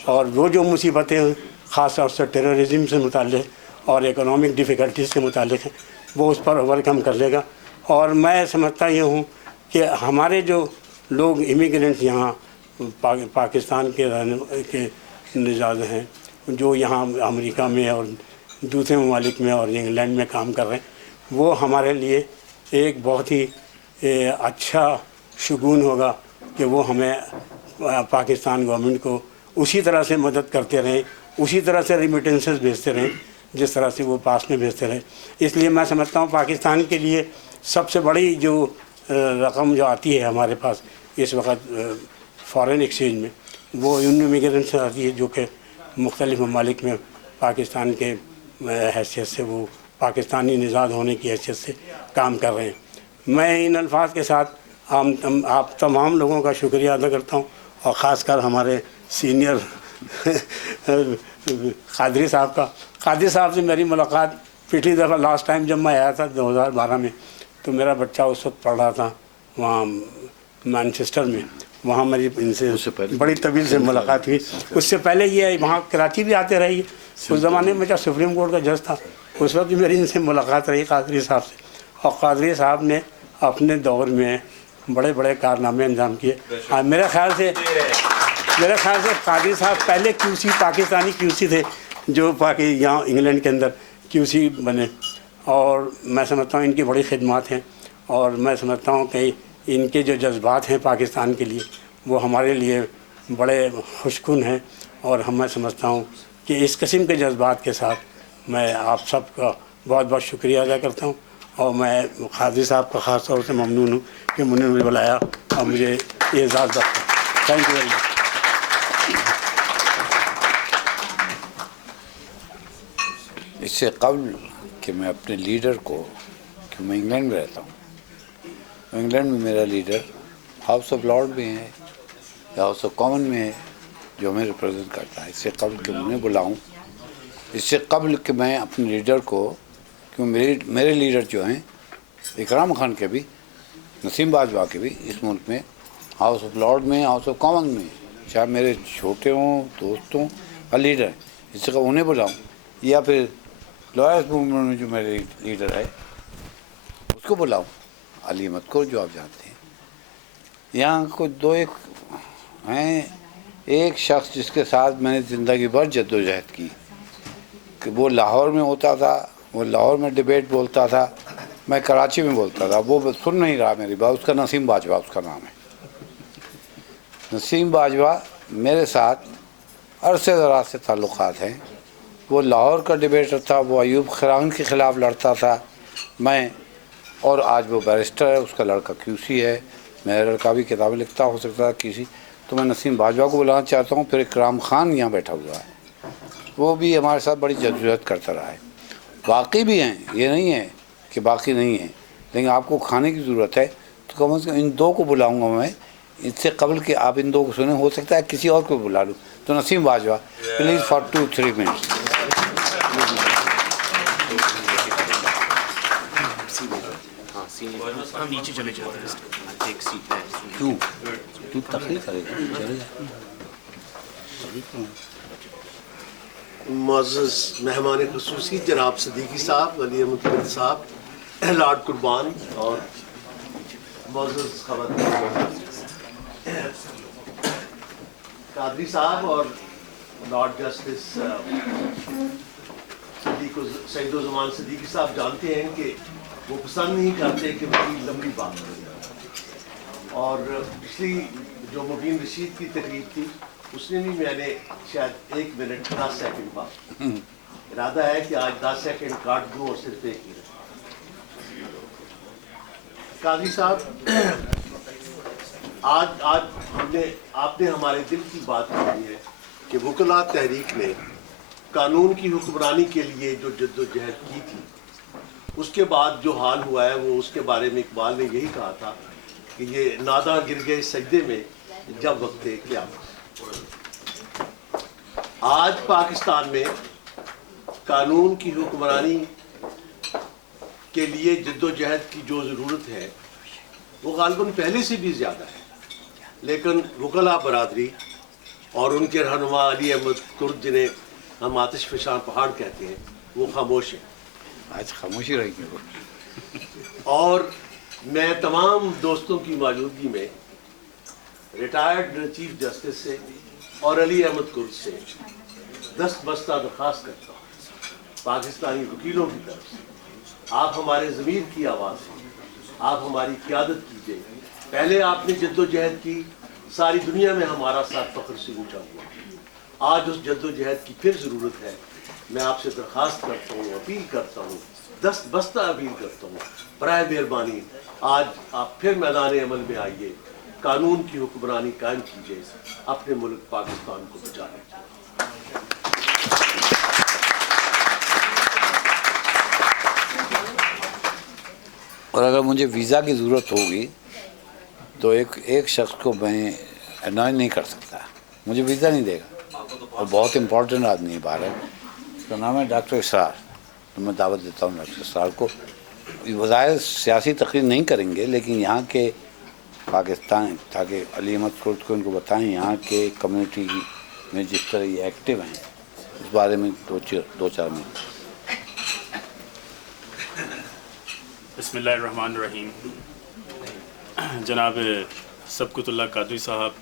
और वो जो मुसीबतें हैं ख़ास तौर से टेररिज्म से मुताल्लिक़ और इकोनॉमिक डिफ़िकल्टीज़ से मुताल्लिक़ हैं वो उस पर ओवरकम कर लेगा। और मैं समझता ये हूँ कि हमारे जो लोग इमिग्रेंट्स यहाँ पाकिस्तान के रहने के निजात हैं जो यहाँ अमेरिका में और दूसरे ममालिक में और इंग्लैंड में काम कर रहे हैं वो हमारे लिए एक बहुत ही अच्छा शगुन होगा कि वो हमें पाकिस्तान गवर्नमेंट को उसी तरह से मदद करते रहें, उसी तरह से रिमिटेंसेस भेजते रहें जिस तरह से वो पास में भेजते रहे। इसलिए मैं समझता हूँ पाकिस्तान के लिए सबसे बड़ी जो रकम जो आती है हमारे पास इस वक्त फ़ॉरेन एक्सचेंज में वो उन इमिग्रेंट से आती है जो कि मुख्तलिफ़ ममालिक में पाकिस्तान के हैसियत से वो पाकिस्तानी निज़ाद होने की हैसियत से काम कर रहे हैं। मैं इन अल्फाज के साथ आप तमाम लोगों का शुक्रिया अदा करता हूँ और ख़ासकर हमारे सीनियर कादरी साहब से मेरी मुलाकात पिछली दफ़ा लास्ट टाइम जब मैं आया था 2012 में तो मेरा बच्चा उस वक्त पढ़ रहा था वहाँ मैनचेस्टर में, वहाँ मेरी इनसे बड़ी तवील से मुलाकात हुई। उससे पहले ये वहाँ कराची भी आते रही, उस ज़माने में जब सुप्रीम कोर्ट का जज था उस वक्त भी मेरी इनसे मुलाकात रही कादरी साहब से। और कादरी साहब ने अपने दौर में बड़े बड़े कारनामे अंजाम किए। मेरे ख्याल से कादरी साहब पहले QC पाकिस्तानी QC थे जो यहाँ इंग्लैंड के अंदर QC बने और मैं समझता हूँ इनकी बड़ी खिदमत हैं और मैं समझता हूँ कि इनके जो जज्बात हैं पाकिस्तान के लिए वो हमारे लिए बड़े खुशकुन हैं और मैं समझता हूँ कि इस किस्म के जज्बात के साथ मैं आप सब का बहुत बहुत शुक्रिया अदा करता हूँ और मैं कादरी साहब का ख़ास तौर से ममनून हूँ कि उन्होंने बुलाया और मुझे ये इजाज़त बख्शा। Thank you very much. इससे कबल कि मैं अपने लीडर को, कि मैं इंग्लैंड में रहता हूँ, इंग्लैंड में मेरा लीडर हाउस ऑफ लॉर्ड में है या हाउस ऑफ कॉमन में है जो हमें रिप्रेजेंट करता है। इससे कबल कि उन्हें बुलाऊँ, इससे कबल कि मैं अपने लीडर को, क्यों मेरे लीडर जो हैं इकराम खान के भी, नसीम बाजवा के भी इस मुल्क में हाउस ऑफ लॉर्ड में, हाउस ऑफ कॉमन में, चाहे मेरे छोटे हों दोस्तों का लीडर, इससे कब उन्हें बुलाऊँ या फिर लॉयर्स मूवमेंट में जो मेरे लीडर है उसको बुलाऊँ, अली अहमद को जो आप जानते हैं। यहाँ कुछ दो एक हैं, एक शख्स जिसके साथ मैंने ज़िंदगी भर जद्दोजहद की कि वो लाहौर में होता था, वो लाहौर में डिबेट बोलता था, मैं कराची में बोलता था, वो सुन नहीं रहा मेरी बात। उसका नसीम बाजवा उसका नाम है। नसीम बाजवा मेरे साथ अरसे दराज से ताल्लुक़ात हैं। वो लाहौर का डिबेटर था, वो अयूब खरान के ख़िलाफ़ लड़ता था, मैं, और आज वो बैरिस्टर है, उसका लड़का QC है, मेरा लड़का भी किताबें लिखता हो सकता है किसी। तो मैं नसीम बाजवा को बुलाना चाहता हूँ। फिर इकराम खान यहाँ बैठा हुआ है, वो भी हमारे साथ बड़ी जद्दोजहद करता रहा है। बाकी भी हैं, ये नहीं है कि बाकी नहीं है, लेकिन आपको खाने की ज़रूरत है तो कम से कम इन दो को बुलाऊँगा मैं। इससे कबल कि आप इन दो को सुने, हो सकता है किसी और को बुला लूँ। तो Naseem Bajwa please for 2-3 minutes. हम नीचे चले जाते हैं, एक सीट है। क्यों तू तकलीफ करेगा, चले जा। मुअज़्ज़ज़ मेहमान ख़ुसूसी जनाब सदीकी साहब, अली अहमद साहब, लॉर्ड कुर्बान और मुअज़्ज़ज़ ख़वातीन, कादरी साहब और लॉर्ड जस्टिस सईदुज़्ज़मान सदीकी साहब जानते हैं कि वो पसंद नहीं करते कि बड़ी लंबी बात करें। और पिछली जो मुबीन रशीद की तकरीब थी उसने भी मैंने शायद 1 मिनट 10 सेकंड बात, इरादा है कि आज 10 सेकंड काट दूँ और सिर्फ 1 मिनट। काजी साहब, आज आपने हमारे दिल की बात की है कि वकला तहरीक ने कानून की हुक्मरानी के लिए जो जद्दोजहद की थी उसके बाद जो हाल हुआ है वो उसके बारे में इकबाल ने यही कहा था कि ये नादा गिर गए सजदे में जब वक्त क्या। आज पाकिस्तान में कानून की हुक्मरानी के लिए जद्दोजहद की जो ज़रूरत है वो गालिबन पहले से भी ज़्यादा है। लेकिन वकला बरादरी और उनके रहनुमा अली अहमद कुर्द जिन्हें हम आतिश फिशान पहाड़ कहते हैं वो खामोश हैं। आज खामोशी रहेगी वो। और मैं तमाम दोस्तों की मौजूदगी में रिटायर्ड चीफ जस्टिस से और अली अहमद कुर्द से दस्त बस्ता दरख्वास्त करता हूँ पाकिस्तानी वकीलों की तरफ से, आप हमारे ज़मीर की आवाज़ हैं, आप हमारी क़यादत कीजिए। पहले आपने जद्दोजहद की, सारी दुनिया में हमारा साथ फ़ख्र से ऊँचा हुआ। आज उस जद्दोजहद की फिर ज़रूरत है। मैं आपसे दरख्वास्त करता हूँ, अपील करता हूँ, दस्त बस्ता अपील करता हूँ, बराए मेहरबानी आज आप फिर मैदान अमल में आइए, कानून की हुक्मरानी कायम कीजिए, अपने मुल्क पाकिस्तान को बचा लीजिए। और अगर मुझे वीज़ा की ज़रूरत होगी तो एक शख्स को मैं अनॉय नहीं कर सकता, मुझे वीज़ा नहीं देगा। और बहुत इम्पोर्टेंट आदमी है भारत, उसका नाम है डॉक्टर इसरार। तो मैं दावत देता हूँ डॉक्टर इसरार को। वज़ाहिर सियासी तकरीर नहीं करेंगे, लेकिन यहाँ के पाकिस्तान, ताकि अली अहमद कुर्द को इनको बताएं यहाँ के कम्युनिटी में जिस तरह ये एक्टिव हैं, उस बारे में दो चार मिनट। बिस्मिल्लाहिर्रहमानिर्रहीम। जनाब सबकुतुल्लाह कादरी साहब,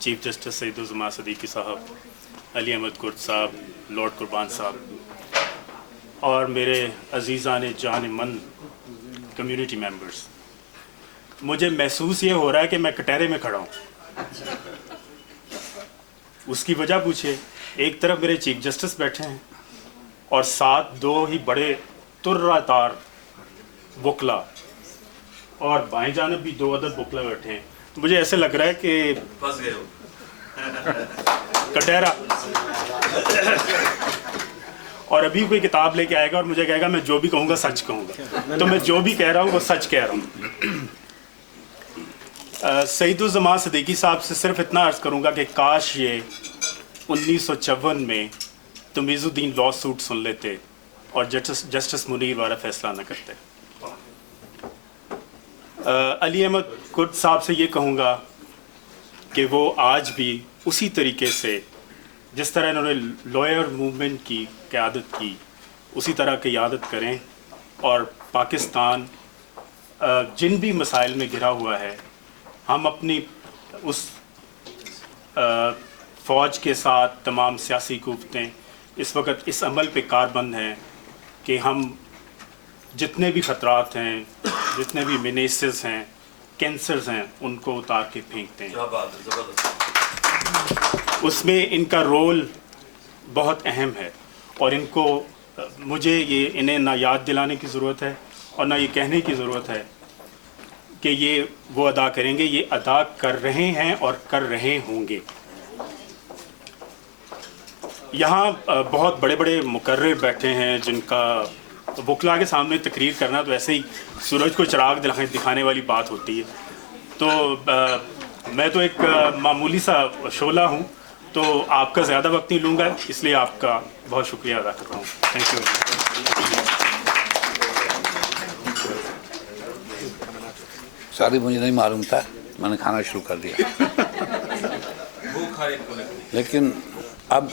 चीफ जस्टिस सईदुज़्ज़मा सदीकी साहब, अली अहमद कुर्द साहब, लॉर्ड कुर्बान साहब और मेरे अजीज़ान जान मन कम्युनिटी मेंबर्स, मुझे महसूस ये हो रहा है कि मैं कटहरे में खड़ा हूँ। उसकी वजह पूछिए। एक तरफ मेरे चीफ जस्टिस बैठे हैं और साथ दो ही बड़े तुर्रातार बुकला, और बाएं जानब भी दो अदद बुकला बैठे हैं। तो मुझे ऐसे लग रहा है कि फंस गए हो। कटहरा। और अभी कोई किताब लेके आएगा और मुझे कहेगा मैं जो भी कहूँगा सच कहूँगा, तो मैं जो भी कह रहा हूँ वो सच कह रहा हूँ। सईदुज़्ज़मा सदीकी साहब से सिर्फ इतना अर्ज़ करूँगा कि काश ये 1954 में तमीज़ुद्दीन लॉ सूट सुन लेते और जस्टिस मुनीर वाला फैसला न करते। अली अहमद कुर्द साहब से ये कहूँगा कि वो आज भी उसी तरीके से जिस तरह इन्होंने लॉयर मूवमेंट की क़यादत की, उसी तरह क़यादत करें और पाकिस्तान जिन भी मसाइल में घिरा हुआ है, हम अपनी उस फ़ौज के साथ तमाम सियासी कुव्वतें इस वक्त इस अमल पे कारबंद हैं कि हम जितने भी ख़तरात हैं, जितने भी मेनेसेस हैं, कैंसर्स हैं, उनको उतार के फेंकते हैं। क्या बात है, ज़बरदस्त। उसमें इनका रोल बहुत अहम है और इनको मुझे इन्हें ना याद दिलाने की ज़रूरत है और ना ये कहने की ज़रूरत है कि ये वो अदा करेंगे, ये अदा कर रहे हैं और कर रहे होंगे। यहाँ बहुत बड़े बड़े मुकर्रर बैठे हैं जिनका बुकला के सामने तकरीर करना तो ऐसे ही सूरज को चिराग दिखाने वाली बात होती है। तो मैं तो एक मामूली सा शोला हूँ, तो आपका ज़्यादा वक्त नहीं लूँगा, इसलिए आपका बहुत शुक्रिया अदा करता हूँ। Thank you. सारी मुझे नहीं मालूम था, मैंने खाना शुरू कर दिया। लेकिन अब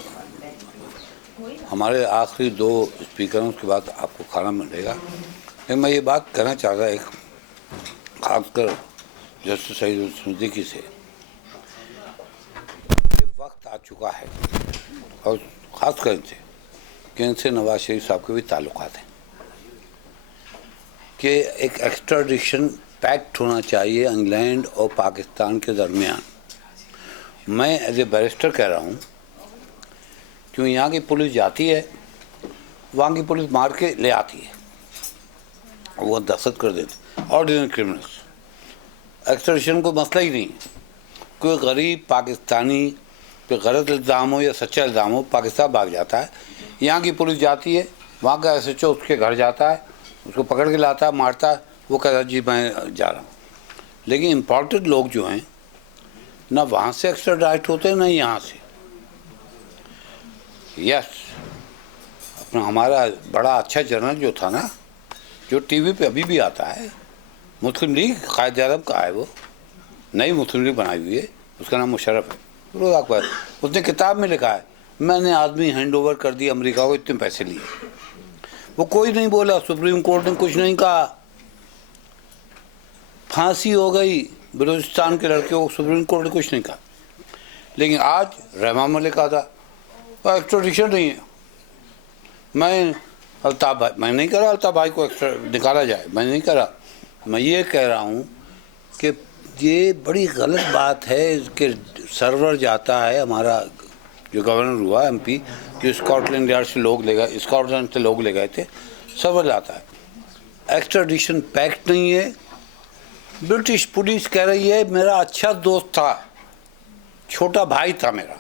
हमारे आखिरी दो स्पीकरों के बाद आपको खाना मिलेगा। लेकिन मैं ये बात कहना चाहता एक खासकर जस्टिस सईद सिद्दीकी से, ये वक्त आ चुका है और ख़ासकर इनसे कि इनसे नवाज शरीफ साहब के भी ताल्लुकात हैं कि एक एक्स्ट्राडिशन पैक्ट होना चाहिए इंग्लैंड और पाकिस्तान के दरमियान। मैं एज ए बैरिस्टर कह रहा हूँ, क्यों यहाँ की पुलिस जाती है, वहाँ की पुलिस मार के ले आती है, वो दस्तखत कर देते ऑर्डिनरी क्रिमिनल्स। एक्स्ट्राडिशन को मसला ही नहीं। कोई गरीब पाकिस्तानी पे गलत इल्ज़ाम हो या सच्चा इल्ज़ाम हो, पाकिस्तान भाग जाता है, यहाँ की पुलिस जाती है, वहाँ का SHO उसके घर जाता है, उसको पकड़ के लाता है, मारता है, वो कहता है जी मैं जा रहा हूँ। लेकिन इम्पोर्टेड लोग जो हैं ना वहाँ से एक्स्ट्राडाइट होते हैं ना यहाँ से। यस, अपना हमारा बड़ा अच्छा जर्नल जो था ना, जो टीवी पे अभी भी आता है, मुस्लिम लीग कायद-ए-आज़म का है, वो नई मुस्लिम लीग बनाई हुई है, उसका नाम मुशर्रफ है, फिरोज अकबर। उसने किताब में लिखा है मैंने आदमी हैंड ओवर कर दिया अमेरिका को, इतने पैसे लिए। वो कोई नहीं बोला, सुप्रीम कोर्ट ने कुछ नहीं कहा, फांसी हो गई बलूचिस्तान के लड़के को, सुप्रीम कोर्ट ने कुछ नहीं कहा। लेकिन आज रहमान मलिक का था, एक्स्ट्राडिशन नहीं है। मैं अल्ताफ भाई, मैं नहीं कह रहा अल्ताफ भाई को एक्स्ट्रा निकाला जाए, मैं नहीं कह रहा। मैं ये कह रहा हूँ कि ये बड़ी गलत बात है कि सर्वर जाता है, हमारा जो गवर्नर हुआ एमपी, जो स्कॉटलैंड यार्ड से लोग ले गए, स्कॉटलैंड से लोग ले गए थे, सर्वर जाता है। एक्स्ट्राडिशन पैक्ट नहीं है। ब्रिटिश पुलिस कह रही है मेरा अच्छा दोस्त था, छोटा भाई था मेरा,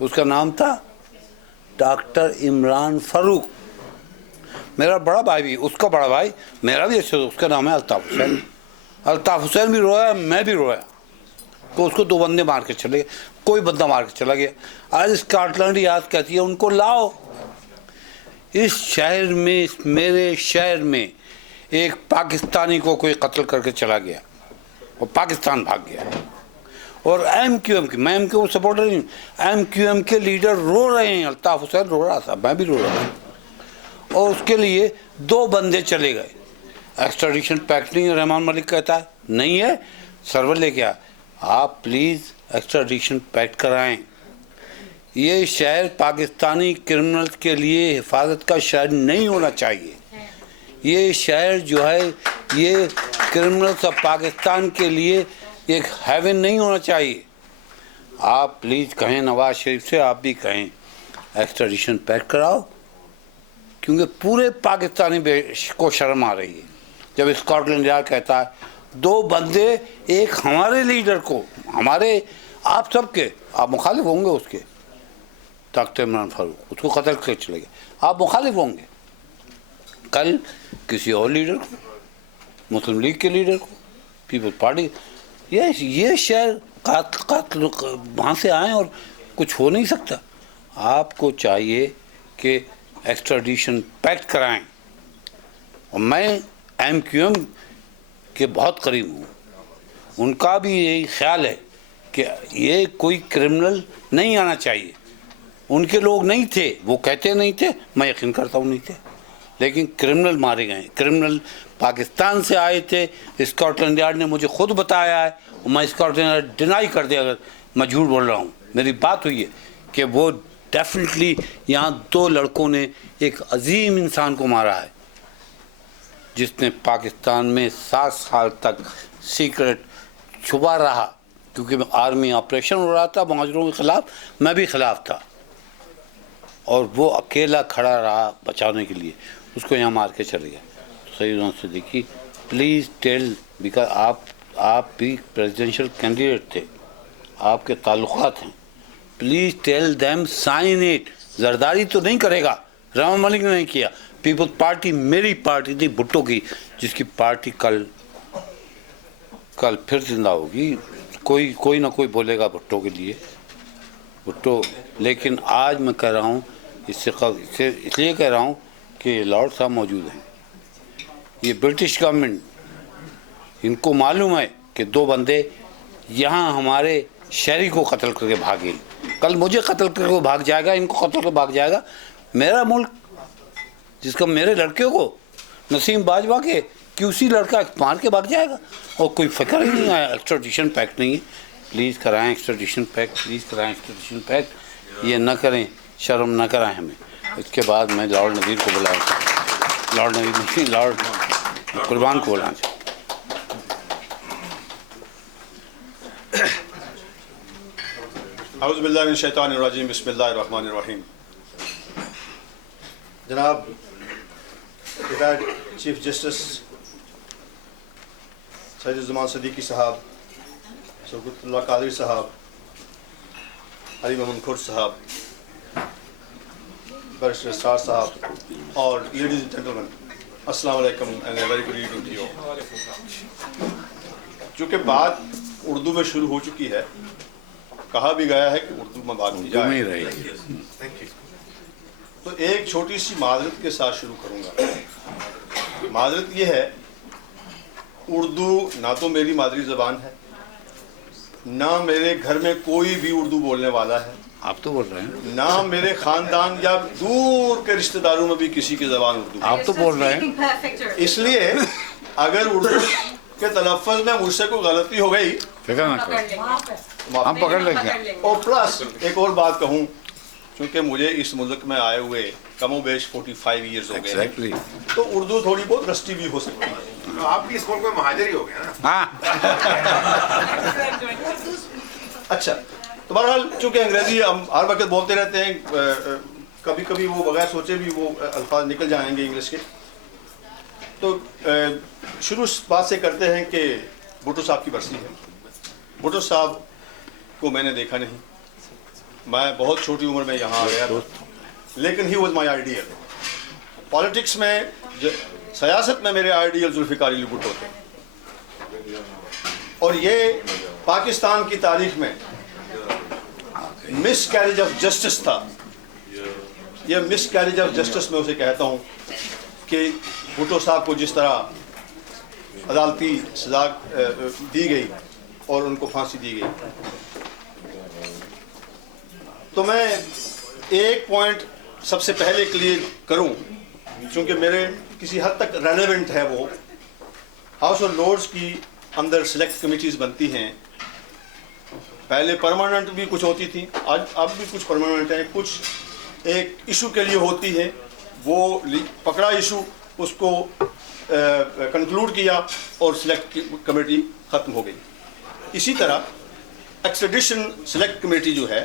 उसका नाम था डॉक्टर इमरान फारूक। मेरा बड़ा भाई भी, उसका बड़ा भाई, मेरा भी अच्छा दोस्त, उसका नाम है अल्ताफ हुसैन। अल्ताफ हुसैन भी रोया, मैं भी रोया, तो उसको 2 बंदे मार के चले गए, कोई बंदा मार के चला गया। आज स्कॉटलैंड यार्ड कहती है उनको लाओ। इस शहर में, मेरे शहर में एक पाकिस्तानी को कोई कत्ल करके चला गया और पाकिस्तान भाग गया। और एमक्यूएम के, मैं एमक्यूएम सपोर्टर नहीं हूँ, एमक्यूएम के लीडर रो रहे हैं। अल्ताफ हुसैन रो रहा था, मैं भी रो रहा था। और उसके लिए 2 बंदे चले गए। एक्स्ट्राडिशन पैक्ट नहीं है, रहमान मलिक कहता है नहीं है, सर्वर लेके आ। आप प्लीज़ एक्स्ट्राडिशन पैक्ट कराएं। ये शहर पाकिस्तानी क्रिमिनल्स के लिए हिफाजत का शहर नहीं होना चाहिए। ये शहर जो है ये क्रिमिनल्स ऑफ पाकिस्तान के लिए एक हेवन नहीं होना चाहिए। आप प्लीज़ कहें नवाज शरीफ से, आप भी कहें एक्स्ट्राडिशन पैक्ट कराओ, क्योंकि पूरे पाकिस्तानी को शर्म आ रही है जब स्कॉटलैंड यार्ड कहता है 2 बंदे, एक हमारे लीडर को, हमारे आप सबके, आप मुखालिफ होंगे उसके, डॉक्टर इमरान फारूक, उसको कत्ल करके चले गए, आप मुखालिफ होंगे। कल किसी और लीडर को, मुस्लिम लीग के लीडर को, पीपल्स पार्टी, ये शहर कातल वहाँ से आए और कुछ हो नहीं सकता। आपको चाहिए कि एक्स्ट्राडिशन पैक्ट कराएं। और मैं एमक्यूएम के बहुत करीब हूँ, उनका भी यही ख्याल है कि ये कोई क्रिमिनल नहीं आना चाहिए। उनके लोग नहीं थे, वो कहते नहीं थे, मैं यकीन करता हूँ नहीं थे, लेकिन क्रिमिनल मारे गए। क्रिमिनल पाकिस्तान से आए थे, स्कॉटलैंड यार्ड ने मुझे खुद बताया है, और मैं स्कॉटलैंड यार्ड डिनाई कर दिया अगर मैं झूठ बोल रहा हूँ। मेरी बात हुई है कि वो डेफिनेटली यहाँ 2 लड़कों ने एक अजीम इंसान को मारा है, जिसने पाकिस्तान में 7 साल तक सीक्रेट छुपा रहा, क्योंकि आर्मी ऑपरेशन हो रहा था मुहाजिरों के ख़िलाफ़, मैं भी ख़िलाफ़ था, और वो अकेला खड़ा रहा बचाने के लिए, उसको यहाँ मार के चले गए। Saeed Siddiqui, please tell, because आप भी प्रेसिडेंशियल कैंडिडेट थे, आपके ताल्लुकात हैं, please tell them sign it. Zardari तो नहीं करेगा, रहमान मलिक ने नहीं किया। पीपल्स पार्टी मेरी पार्टी थी, भुट्टो की, जिसकी पार्टी कल फिर जिंदा होगी। कोई ना कोई बोलेगा भुट्टो के लिए, भुट्टो। लेकिन आज मैं कह रहा हूँ, इसलिए कह रहा हूँ कि लॉर्ड साहब मौजूद हैं, ये ब्रिटिश गवर्नमेंट, इनको मालूम है कि 2 बंदे यहाँ हमारे शहरी को कत्ल करके भागे। कल मुझे कत्ल करके भाग जाएगा, इनको कत्ल करके भाग जाएगा। मेरा मुल्क, जिसका मेरे लड़के को, नसीम बाजवा के क्यूसी लड़का मार के भाग जाएगा, और कोई फिक्र ही नहीं आया। एक्स्ट्राडिशन पैक्ट नहीं है, प्लीज़ कराएं एक्स्ट्राडिशन पैक्ट, प्लीज़ कराएं एक्स्ट्राडिशन पैक्ट। ये न करें, शर्म न कराएं हमें। इसके बाद मैं लॉर्ड नज़ीर को बुलाऊँ, लॉर्ड नज़ीर नहीं, लॉर्ड कुर्बान को बुलाऊँ। औज़ुबिल्लाहिमिनश्शैतानिर्रजीम, बिस्मिल्लाहिर्रहमानिर्रहीम। जनाब retired chief justice Saeed Siddiqui साहब, शौकतुल्लाह कादरी साहब, अली मोहम्मद खुर्द साहब, बैरिस्टर सार साहब, और लेडीज एंड जेंटलमैन, अस्सलाम वालेकुम and a very good evening to you. चूँकि बात उर्दू में शुरू हो चुकी है, कहा भी गया है कि उर्दू में बात की जाए, तो एक छोटी सी माजरत के साथ शुरू करूँगा। माजरत ये है, उर्दू ना तो मेरी मादरी ज़बान है نہ میرے گھر میں کوئی بھی اردو بولنے والا ہے، آپ تو بول رہے ہیں، نہ میرے خاندان یا دور کے رشتہ داروں میں بھی کسی کی زبان اردو ہے۔ آپ تو بول رہے ہیں، اس لیے اگر اردو کے تلفظ میں مجھ سے کوئی غلطی ہو گئی، فکر نہ کریں، ہم پکڑ لیں گے۔ اور پلس ایک اور بات کہوں، چونکہ مجھے اس ملک میں آئے ہوئے کم و بیش 45 ایئرز ہو گئے ہیں، ایگزیکٹلی، تو اردو تھوڑی بہت رسٹی بھی ہو سکتی ہے۔ تو آپ بھی اس ملک میں مہاجر ہی ہو گئے نا؟ ہاں، اچھا، تو بہرحال چونکہ انگریزی ہم ہر وقت بولتے رہتے ہیں، کبھی کبھی وہ بغیر سوچے بھی وہ الفاظ نکل جائیں گے انگلش کے، تو شروع اس بات سے کرتے ہیں کہ بھٹو صاحب کی برسی ہے۔ بھٹو صاحب کو میں نے دیکھا نہیں، میں بہت چھوٹی عمر میں یہاں آ گیا تھا، لیکن he was my ideal. Politics میں، سیاست میں میرے آئیڈیل ذوالفقار علی بھٹو تھے، اور یہ پاکستان کی تاریخ میں مس کیریج آف جسٹس تھا۔ یہ مس کیریج آف جسٹس میں اسے کہتا ہوں کہ بھٹو صاحب کو جس طرح عدالتی سزا دی گئی اور ان کو پھانسی دی گئی۔ تو میں ایک پوائنٹ سب سے پہلے کلیئر کروں، چونکہ میرے کسی حد تک ریلیونٹ ہے، وہ ہاؤس آف لارڈز کی اندر سلیکٹ کمیٹیز بنتی ہیں، پہلے پرماننٹ بھی کچھ ہوتی تھی، اب بھی کچھ پرماننٹ ہیں، کچھ ایک ایشو کے لیے ہوتی ہے، وہ پکڑا ایشو، اس کو کنکلوڈ کیا اور سلیکٹ کمیٹی ختم ہو گئی۔ اسی طرح ایکسٹریڈیشن سلیکٹ کمیٹی جو ہے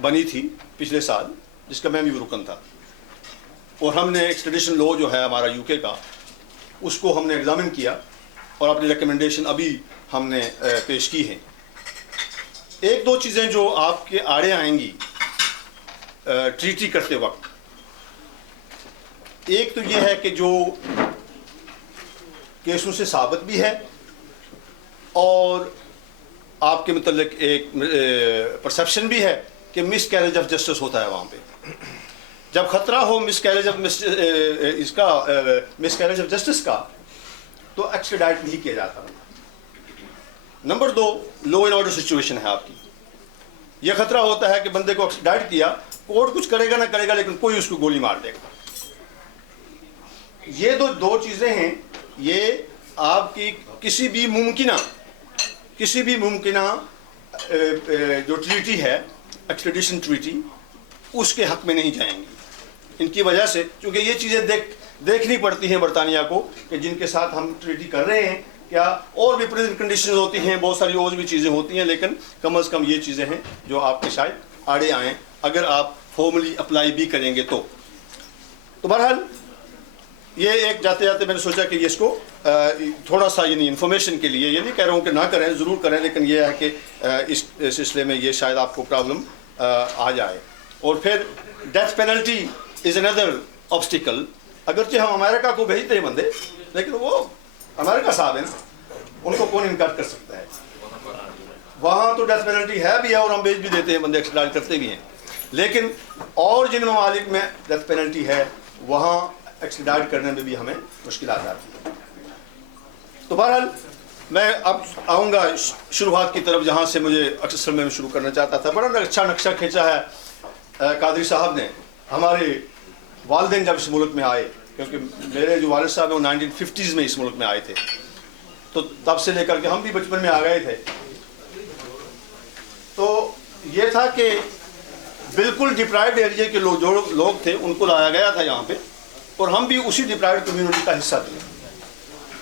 بنی تھی پچھلے سال، جس کا میں بھی رکن تھا، اور ہم نے ایکسٹریڈیشن لا جو ہے ہمارا یو کے کا، اس کو ہم نے ایگزامن کیا اور اپنی ریکمنڈیشن ابھی ہم نے پیش کی ہیں۔ ایک دو چیزیں جو آپ کے آڑے آئیں گی ٹریٹی کرتے وقت، ایک تو یہ ہے کہ جو کیسوں سے ثابت بھی ہے اور آپ کے متعلق ایک پرسیپشن بھی ہے کہ مس کیریج آف جسٹس ہوتا ہے وہاں پہ۔ جب خطرہ ہو مس کیریج آف جسٹس کا، تو ایکسٹریڈائٹ نہیں کیا جاتا۔ Number 2، law and order situation ہے آپ کی، یہ خطرہ ہوتا ہے کہ بندے کو ایکسٹریڈائٹ کیا، کورٹ کچھ کرے گا نہ کرے گا، لیکن کوئی اس کو گولی مار دے گا۔ یہ دو چیزیں ہیں، یہ آپ کی کسی بھی ممکنہ جو ٹریٹی ہے، ایکسٹریڈیشن ٹریٹی، اس کے حق میں نہیں جائیں گی۔ ان کی وجہ سے، چونکہ یہ چیزیں دیکھنی پڑتی ہیں برطانیہ کو کہ جن کے ساتھ ہم ٹریٹی کر رہے ہیں کیا اور بھی پریزنٹ کنڈیشنز ہوتی ہیں، بہت ساری اور بھی چیزیں ہوتی ہیں، لیکن کم از کم یہ چیزیں ہیں جو آپ کے شاید آڑے آئیں اگر آپ فارملی اپلائی بھی کریں گے تو۔ بہرحال یہ ایک جاتے جاتے میں نے سوچا کہ اس کو تھوڑا سا یعنی انفارمیشن کے لیے، یہ نہیں کہہ رہا ہوں کہ نہ کریں، ضرور کریں، لیکن یہ ہے کہ اس سلسلے میں یہ شاید آپ کو پرابلم آ جائے۔ اور پھر ڈیتھ پینلٹی از اندر آبسٹیکل، اگرچہ ہم امریکہ کو بھیجتے ہیں بندے، لیکن وہ امریکہ صاحب ہے نا، ان کو کون انکار کر سکتا ہے؟ وہاں تو ڈیتھ پینلٹی ہے بھی ہے اور ہم بھیج بھی دیتے ہیں، بندے ایکسٹراڈائٹ کرتے بھی ہیں، لیکن اور جن ممالک میں ڈیتھ پینلٹی ہے وہاں ایکسٹراڈائٹ کرنے میں بھی ہمیں مشکلات آتی ہیں۔ تو بہرحال میں اب آؤں گا شروعات کی طرف، جہاں سے مجھے اکثر میں شروع کرنا چاہتا تھا۔ بڑا اچھا نقشہ کھینچا ہے قادری صاحب نے۔ ہمارے والدین جب اس ملک میں آئے، کیونکہ میرے جو والد صاحب ہیں وہ 1950s میں اس ملک میں آئے تھے، تو تب سے لے کر کے ہم بھی بچپن میں آ گئے تھے، تو یہ تھا کہ بالکل ڈپرائیوڈ ایریا کے جو لوگ تھے ان کو لایا گیا تھا یہاں پہ، اور ہم بھی اسی ڈپرائیوڈ کمیونٹی کا حصہ تھے۔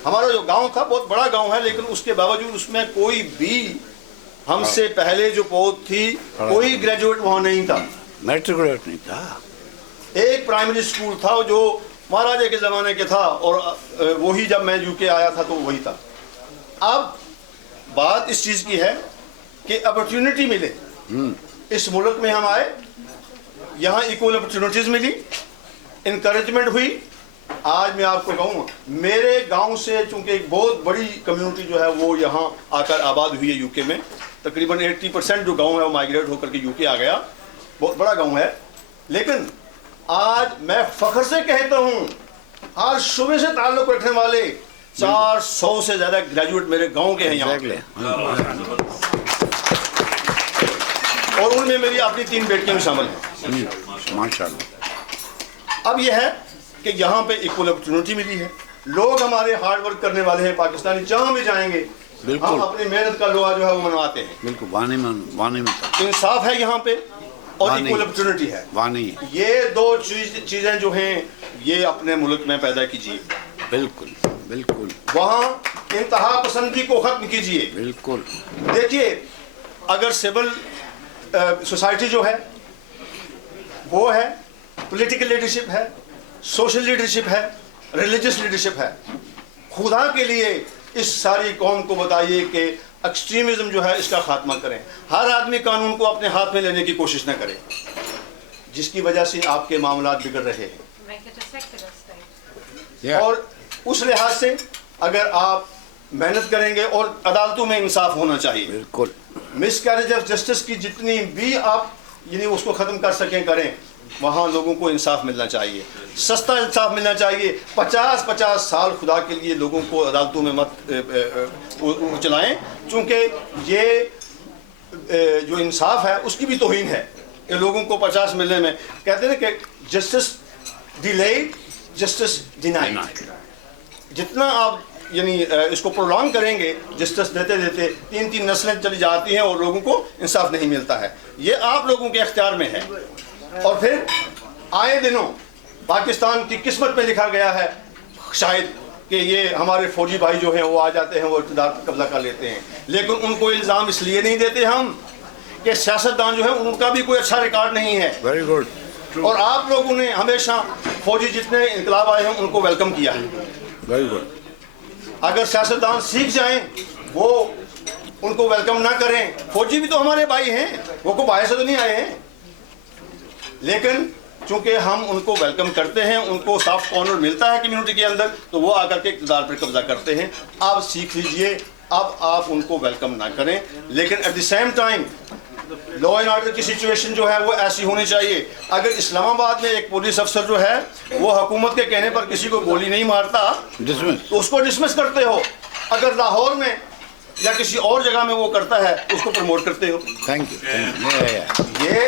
ہمارا جو گاؤں تھا بہت بڑا گاؤں ہے، لیکن اس کے باوجود اس میں کوئی بھی ہم سے پہلے جو پوت تھی کوئی گریجویٹ وہاں نہیں تھا، میٹریکولیٹ نہیں تھا۔ ایک پرائمری اسکول تھا جو مہاراجے کے زمانے کے تھا، اور وہی جب میں یو کے آیا تھا تو وہی تھا۔ اب بات اس چیز کی ہے کہ اپرچونٹی ملے، اس ملک میں ہم آئے، یہاں ایکول اپرچونٹیز ملی، انکریجمنٹ ہوئی۔ آج میں آپ کو کہوں میرے گاؤں سے، چونکہ ایک بہت بڑی کمیونٹی جو ہے وہ یہاں آ کر آباد ہوئی ہے یو کے میں، تقریباً 80% جو گاؤں ہے وہ مائگریٹ ہو کر کے یو کے آ گیا، بہت بڑا گاؤں ہے، لیکن آج میں فخر سے کہتا ہوں ہر شعبے سے تعلق رکھنے والے 400 سے زیادہ گریجویٹ میرے گاؤں کے ہیں یہاں۔ اور ان میں میری اپنی 3 بیٹیاں بھی شامل ہیں. ماشاءاللہ. اب یہ ہے کہ یہاں پہ ایکول اپرچونٹی ملی ہے. لوگ ہمارے ہارڈ ورک کرنے والے ہیں پاکستانی, جہاں بھی جائیں گے ہم اپنی محنت کا لوہا جو ہے وہ منواتے ہیں. بالکل وانے میں انصاف ہے یہاں پہ اور ایکول اپرچونٹی ہے. وانے. یہ 2 چیزیں جو ہیں یہ اپنے ملک میں پیدا کیجیے. بالکل بالکل. وہاں انتہا پسندی کو ختم کیجیے. بالکل. دیکھیے اگر سول سوسائٹی جو ہے وہ ہے, پولیٹیکل لیڈرشپ ہے, سوشل لیڈرشپ ہے, ریلیجس لیڈرشپ ہے, خدا کے لیے اس ساری قوم کو بتائیے کہ ایکسٹریمزم جو ہے اس کا خاتمہ کریں. ہر آدمی قانون کو اپنے ہاتھ میں لینے کی کوشش نہ کرے, جس کی وجہ سے آپ کے معاملات بگڑ رہے ہیں. اور اس لحاظ سے اگر آپ محنت کریں گے, اور عدالتوں میں انصاف ہونا چاہیے. بالکل. مس کیریج آف جسٹس کی جتنی بھی آپ یعنی اس کو ختم کر سکیں کریں, وہاں لوگوں کو انصاف ملنا چاہیے, سستا انصاف ملنا چاہیے. 50 سال خدا کے لیے لوگوں کو عدالتوں میں مت چلائیں, چونکہ یہ جو انصاف ہے اس کی بھی توہین ہے کہ لوگوں کو 50 ملنے میں. کہتے ہیں کہ جسٹس ڈیلیڈ جسٹس ڈینائڈ. جتنا آپ یعنی اس کو پرولونگ کریں گے, جسٹس دیتے دیتے 3 نسلیں چلی جاتی ہیں اور لوگوں کو انصاف نہیں ملتا ہے. یہ آپ لوگوں کے اختیار میں ہے. اور پھر آئے دنوں پاکستان کی قسمت میں لکھا گیا ہے شاید کہ یہ ہمارے فوجی بھائی جو ہیں وہ آ جاتے ہیں, وہ اقتدار پر قبضہ کر لیتے ہیں. لیکن ان کو الزام اس لیے نہیں دیتے ہم کہ سیاستدان جو ہے ان کا بھی کوئی اچھا ریکارڈ نہیں ہے. Very good. اور آپ لوگوں نے ہمیشہ فوجی جتنے انقلاب آئے ہیں ان کو ویلکم کیا ہے. Very good. اگر سیاستدان سیکھ جائیں وہ ان کو ویلکم نہ کریں, فوجی بھی تو ہمارے بھائی ہیں, وہ کو باہر سے تو نہیں آئے ہیں. لیکن چونکہ ہم ان کو ویلکم کرتے ہیں, ان کو سافٹ کارنر ملتا ہے کمیونٹی کے اندر, تو وہ آ کر کے اقتدار پر قبضہ کرتے ہیں. آپ سیکھ لیجئے, اب آپ ان کو ویلکم نہ کریں. لیکن at the same time law and order کی سچویشن جو ہے وہ ایسی ہونی چاہیے. اگر اسلام آباد میں ایک پولیس افسر جو ہے وہ حکومت کے کہنے پر کسی کو گولی نہیں مارتا تو اس کو ڈسمس کرتے ہو. اگر لاہور میں یا کسی اور جگہ میں وہ کرتا ہے اس کو پروموٹ کرتے ہو. Thank you. یہ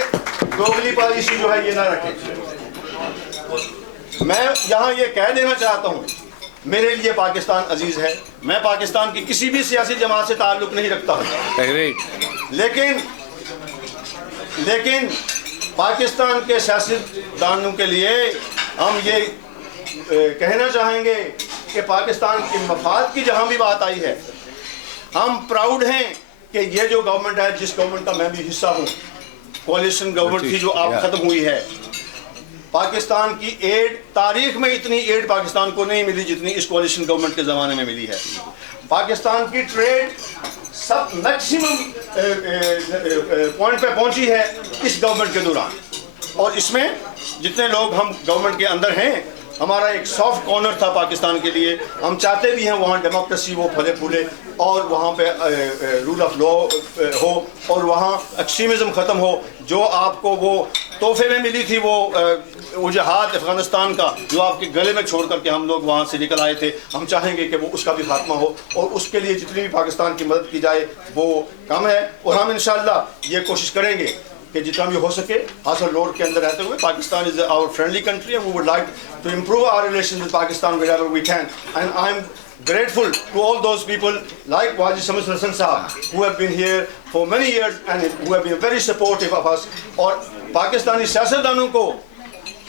دوگلی پالیسی جو ہے یہ نہ رکھیں. میں یہاں یہ کہہ دینا چاہتا ہوں, میرے لیے پاکستان عزیز ہے. میں پاکستان کی کسی بھی سیاسی جماعت سے تعلق نہیں رکھتا, لیکن پاکستان کے سیاستدانوں کے لیے ہم یہ کہنا چاہیں گے کہ پاکستان کے مفاد کی جہاں بھی بات آئی ہے, ہم پراؤڈ ہیں کہ یہ جو گورنمنٹ ہے, جس گورنمنٹ کا میں بھی حصہ ہوں, کولیشن گورنمنٹ تھی جو آپ ختم ہوئی ہے. پاکستان کی ایڈ, تاریخ میں اتنی ایڈ پاکستان کو نہیں ملی جتنی اس کولیشن گورنمنٹ کے زمانے میں ملی ہے. پاکستان کی ٹریڈ سب میکسیمم پوائنٹ پہ پہنچی ہے اس گورنمنٹ کے دوران. اور اس میں جتنے لوگ ہم گورنمنٹ کے اندر ہیں, ہمارا ایک سافٹ کارنر تھا پاکستان کے لیے. ہم چاہتے بھی ہیں وہاں ڈیموکریسی وہ پھلے پھولے اور وہاں پہ رول آف لا ہو اور وہاں ایکسٹریمزم ختم ہو. جو آپ کو وہ تحفے میں ملی تھی وہ جہاد افغانستان کا جو آپ کے گلے میں چھوڑ کر کے ہم لوگ وہاں سے نکل آئے تھے, ہم چاہیں گے کہ وہ اس کا بھی خاتمہ ہو اور اس کے لیے جتنی بھی پاکستان کی مدد کی جائے وہ کم ہے. اور ہم انشاءاللہ یہ کوشش کریں گے کہ جتنا بھی ہو سکے حاصل روڈ کے اندر رہتے ہوئے, Pakistan is our friendly country and we would like to improve our relations with Pakistan wherever we can. And I'm grateful to all those people like Waji Samad Hassan Sahab who have been here for many years and who have been very supportive of us. اور پاکستانی سیاستدانوں کو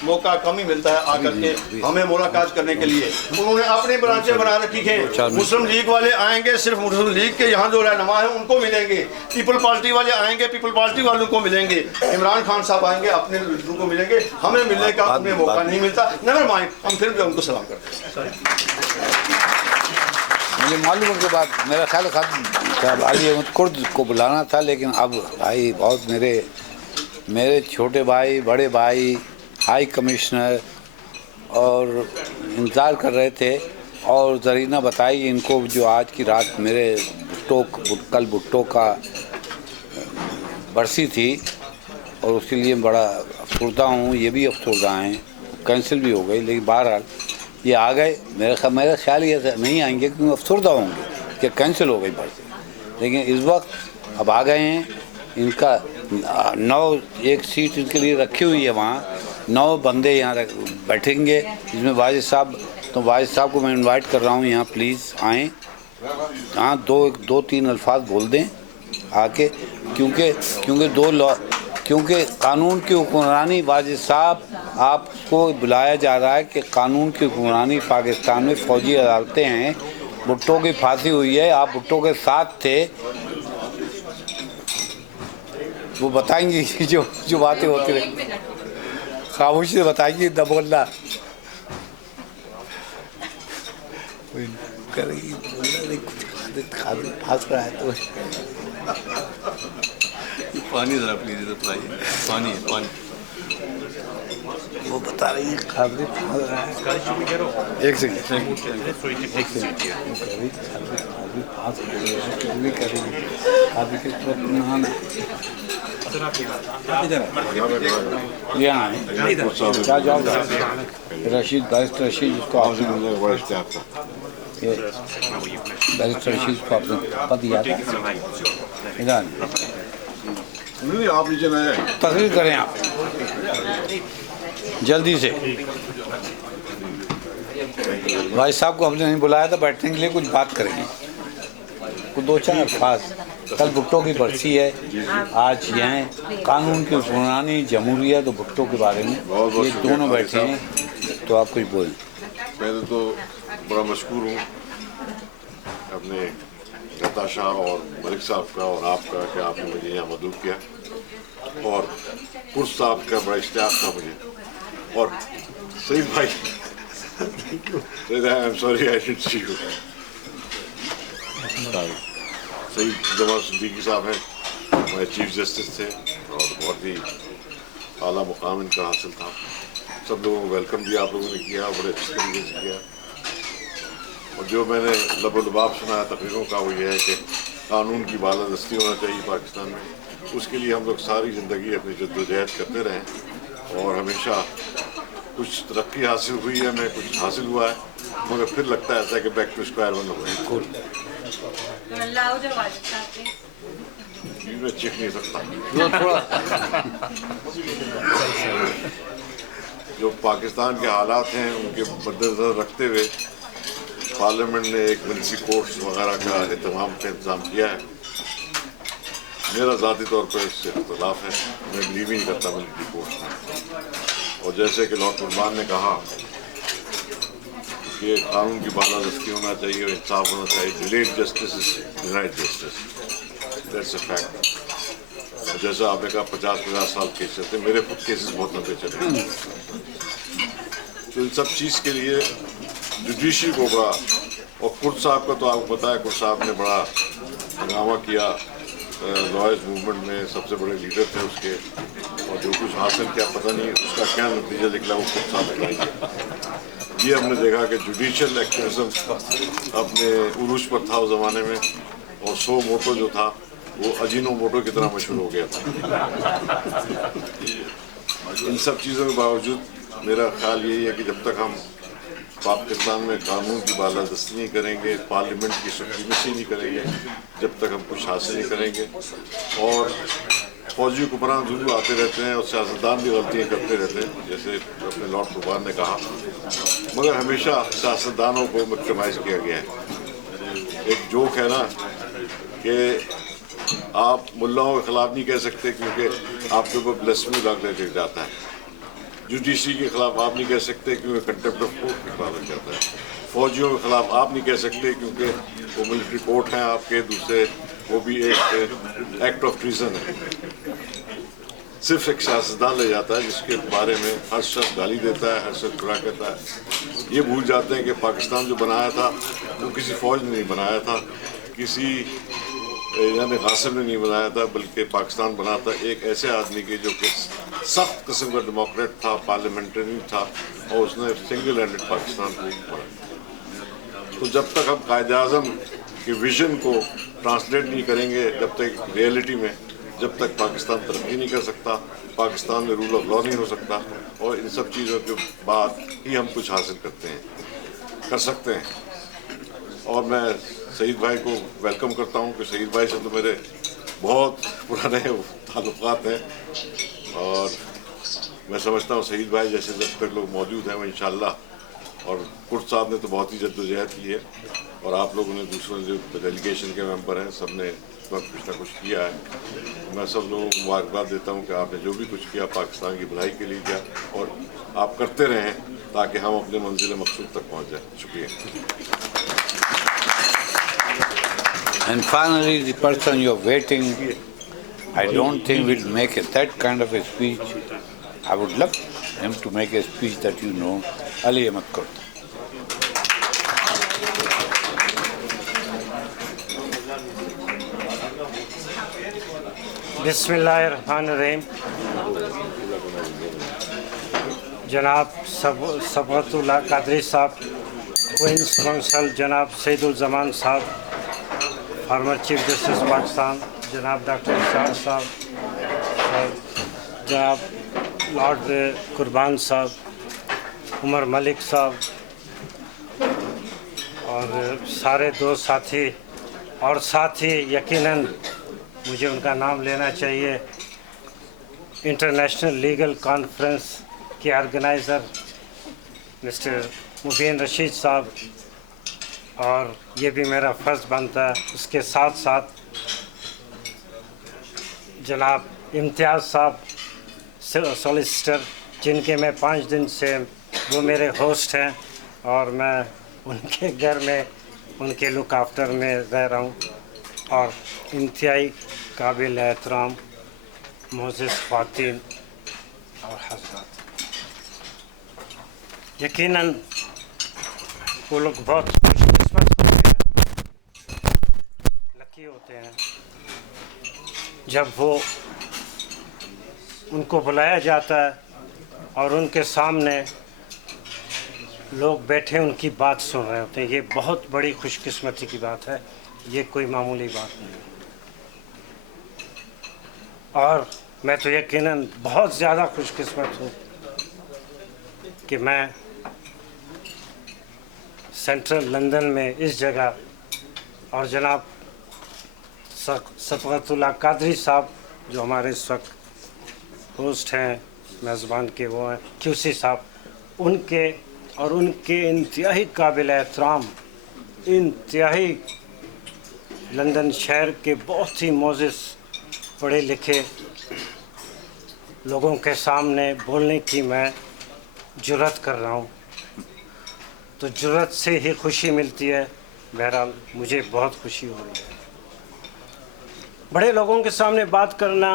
موقع کم ہی ملتا ہے آ کر کے ہمیں ملاقات کرنے کے لیے. انہوں نے اپنے برانچیں بنا رکھی ہیں. مسلم لیگ والے آئیں گے, صرف مسلم لیگ کے یہاں جو رہنما ہیں ان کو ملیں گے. پیپل پارٹی والے آئیں گے, پیپل پارٹی والوں کو ملیں گے. عمران خان صاحب آئیں گے, اپنے لوگوں کو ملیں گے. ہمیں ملنے کا انہیں موقع نہیں ملتا. نیور مائنڈ, ہم پھر بھی ان کو سلام کرتے ہیں. مجھے معلوم کے بعد میرا خیال صاحب علی احمد کرد کو بلانا تھا, لیکن اب بھائی بہت میرے چھوٹے بھائی, بڑے بھائی, ہائی کمشنر اور انتظار کر رہے تھے. اور زرینہ بتائی ان کو جو آج کی رات میرے کل بھٹو کا برسی تھی اور اس کے لیے بڑا افسردہ ہوں. یہ بھی افسردہ ہیں, کینسل بھی ہو گئی, لیکن بہرحال یہ آ گئے. میرا خیال یہ نہیں آئیں گے کیونکہ افسردہ ہوں گے کہ کینسل ہو گئی برسی, لیکن اس وقت اب آ گئے ہیں. ان کا 9 एक सीट इनके लिए रखी हुई है वहाँ, 9 बंदे यहाँ बैठेंगे जिसमें वाजिद साहब, तो वाजिद साहब को मैं इनवाइट कर रहा हूँ यहाँ प्लीज़ आएँ, हाँ 2-3 अल्फाज बोल दें आके, क्योंकि कानून की हुक्मरानी, वाजिद साहब आपको बुलाया जा रहा है कि कानून की हुक्मरानी पाकिस्तान में फ़ौजी अदालतें हैं, भुट्टो की फांसी हुई है, आप भुट्टो के साथ थे, वो बताएंगे जो बातें होती रही, खामोशी से बताएंगे, न बोलना करेगी, फंस रहा है तो पानी ज़रा प्लीज़ बताइए, पानी वो बता रही है खादरी फंस रहा है। एक सेकंड यहाँ क्या जॉब रशीद, बैरिस्टर रशीद, जिसको आपने ये बैरिस्टर रशीद को आपने पद दिया था, इधर नहीं आप नीचे ना आए। तकरीर करें आप जल्दी से। भाई साहब को हमने नहीं बुलाया था बैठने के लिए, कुछ बात करेंगे, कुछ 2-4 अल्फाज। कल भुट्टो की बरसी है, आज यहाँ कानून की हुक्मरानी, जमहूरियत और भुट्टो के बारे में ये दोनों बैठे हैं, तो आप कुछ बोलें। पहले तो बड़ा मशकूर हूँ अपने नताशा और मलिक साहब का और आपका कि आपने मुझे यहाँ मदद किया, और पुरुष साहब का बड़ा इश्तियाक था मुझे, और सईद भाई I am sorry I didn't see you. Saeed Jamal Siddiqui साहब हैं, हमारे चीफ जस्टिस थे और बहुत ही आला मुकाम इनका हासिल था। सब लोगों को वेलकम भी आप लोगों ने किया, बड़े अच्छे तरीके से किया। और जो मैंने लबो-लबाब सुना तकरीरों का वो ये है कि कानून की बालादस्ती होना चाहिए पाकिस्तान में, उसके लिए हम लोग सारी ज़िंदगी अपनी जद्दोजहद करते रहे और हमेशा कुछ तरक्की हासिल हुई है, हमें कुछ हासिल हुआ है, मगर फिर लगता है ऐसा कि बैक टू स्क्वायर वन हो गए। मैं चेक नहीं सकता। जो पाकिस्तान के हालात हैं उनके मद्देनज़र रखते हुए पार्लियामेंट ने एक मिलिट्री कोर्ट्स वगैरह का एहतमाम का इंतज़ाम किया है। मेरा ज़ाती तौर पर इससे इख्तिलाफ है, मैं बिलीव ही नहीं करता मिलिट्री कोर्ट्स में। और जैसे कि लॉर्ड कुर्बान ने कहा कि कानून की बालादस्ती होना चाहिए और इंसाफ होना चाहिए, delayed justice is denied justice, that's a fact. जैसा आपने कहा 50-50 साल केस चलते, मेरे खुद केसेस बहुत लंबे चले। तो इन सब चीज़ के लिए जुडिशरी को बड़ा, और कुर्द साहब का तो आपको पता है, कुर्द साहब ने बड़ा हंगामा किया, लॉयर्स मूवमेंट में सबसे बड़े लीडर थे उसके, और जो कुछ हासिल किया पता नहीं उसका क्या नतीजा निकला, वो कुर्द साहब बताएंगे। ये हमने देखा कि जुडिशल एक्टिविज्म अपने उरूज पर था उस ज़माने में, और सो मोटो जो था वो अजीनो मोटो की तरह मशहूर हो गया था। इन सब चीज़ों के बावजूद मेरा ख्याल यही है कि जब तक हम पाकिस्तान में कानून की बालादस्ती नहीं करेंगे, पार्लियामेंट की सुप्रीमेसी नहीं करेंगे, जब तक हम कुछ हासिल नहीं करेंगे। और फौजी हुक्मरान जरूर आते रहते हैं और सियासतदान भी गलतियाँ करते रहते हैं, जैसे अपने लॉर्ड कुर्बान ने कहा, मगर हमेशा सियासतदानों को मैक्सिमाइज किया गया है। एक जोक है ना कि आप मुल्लाओं के खिलाफ नहीं कह सकते क्योंकि आपके ऊपर ब्लेसमी लग जाता है, जुडिशरी के खिलाफ आप नहीं कह सकते क्योंकि कंटेम्प्ट ऑफ कोर्ट के खिलाफ जाता है, फौजियों के खिलाफ आप नहीं कह सकते क्योंकि वो मिलिट्री कोर्ट हैं आपके, दूसरे वो भी एक एक्ट ऑफ ट्रीजन है। सिर्फ एक सियासतदान ले जाता है जिसके बारे में हर शख्स गाली देता है, हर शख्स बुरा कहता है। ये भूल जाते हैं कि पाकिस्तान जो बनाया था वो किसी फौज ने नहीं बनाया था, किसी यानी गासिब ने नहीं बनाया था, बल्कि पाकिस्तान बना था एक ऐसे आदमी के जो कि सख्त किस्म का डेमोक्रेट था, पार्लियामेंटेरियन था, और उसने सिंगल हैंडेड पाकिस्तान को बनाया। तो जब तक हम कायदे आज़म के विजन को ट्रांसलेट नहीं करेंगे, जब तक रियलिटी में, जब तक पाकिस्तान तरक्की नहीं कर सकता, पाकिस्तान में रूल ऑफ लॉ नहीं हो सकता, और इन सब चीज़ों के बाद ही हम कुछ हासिल कर सकते हैं। और मैं सईद भाई को वेलकम करता हूँ कि सईद भाई से तो मेरे बहुत पुराने ताल्लुकात हैं, और मैं समझता हूँ शहीद भाई जैसे जब तक लोग मौजूद हैं वो इंशाअल्लाह, और कुर्द साहब ने तो बहुत ही जद्दोजहद की है, और आप लोगों ने दूसरों जो डेलीगेशन के मेंबर हैं सब ने कुछ ना कुछ किया है। मैं सब लोगों को मुबारकबाद देता हूँ कि आपने जो भी कुछ किया पाकिस्तान की भलाई के लिए किया, और आप करते रहें ताकि हम अपने मंजिल मकसूद तक पहुँच जाएँ। शुक्रिया। And finally, the person you're waiting, I don't think will make that kind of a speech. I would love him to make a speech that you know, Ali Ahmad Kurd. बिस्मिल्लाहिर्रहमानिर्रहीम। जनाब सबगतुल्लाह कादरी साहब, क्वींस कौंसल जनाब सईदुल-जमान साहब, former chief justice Pakistan जनाब doctor इरशाद साहब, जनाब Lord कुर्बान साहब, उमर मलिक साहब, और सारे दोस्त साथी, और साथी यकीनन मुझे उनका नाम लेना चाहिए, इंटरनेशनल लीगल कॉन्फ्रेंस के ऑर्गेनाइज़र मिस्टर मुबीन रशीद साहब, और ये भी मेरा फ़र्ज़ बनता है। उसके साथ साथ जनाब इम्तियाज़ साहब सॉलिसिटर, जिनके मैं 5 दिन से वो मेरे होस्ट हैं, और मैं उनके घर में उनके लुक आफ्टर में रह रहा हूँ, और इंतहाई काबिल एहतराम मोअज़्ज़ज़ ख़वातीन और हज़रात, यकीनन वो लोग बहुत खुशकिस्मत होते हैं, लकी होते हैं जब वो उनको बुलाया जाता है और उनके सामने लोग बैठे उनकी बात सुन रहे होते हैं। ये बहुत बड़ी खुशकिस्मती की बात है, ये कोई मामूली बात नहीं। और मैं तो यकीनन बहुत ज़्यादा खुशकिस्मत हूँ कि मैं सेंट्रल लंदन में इस जगह, और जनाब सबगतुल्लाह कादरी साहब जो हमारे इस वक्त होस्ट हैं मेज़बान के, वो हैं क्यूसी साहब, उनके और उनके इंतहाई काबिल एहतराम, इंतहाई लंदन शहर के बहुत ही मोअज़्ज़ज़ पढ़े लिखे लोगों के सामने बोलने की मैं जुर्रत कर रहा हूँ, तो जुर्रत से ही खुशी मिलती है। बहरहाल मुझे बहुत खुशी हो रही है। बड़े लोगों के सामने बात करना,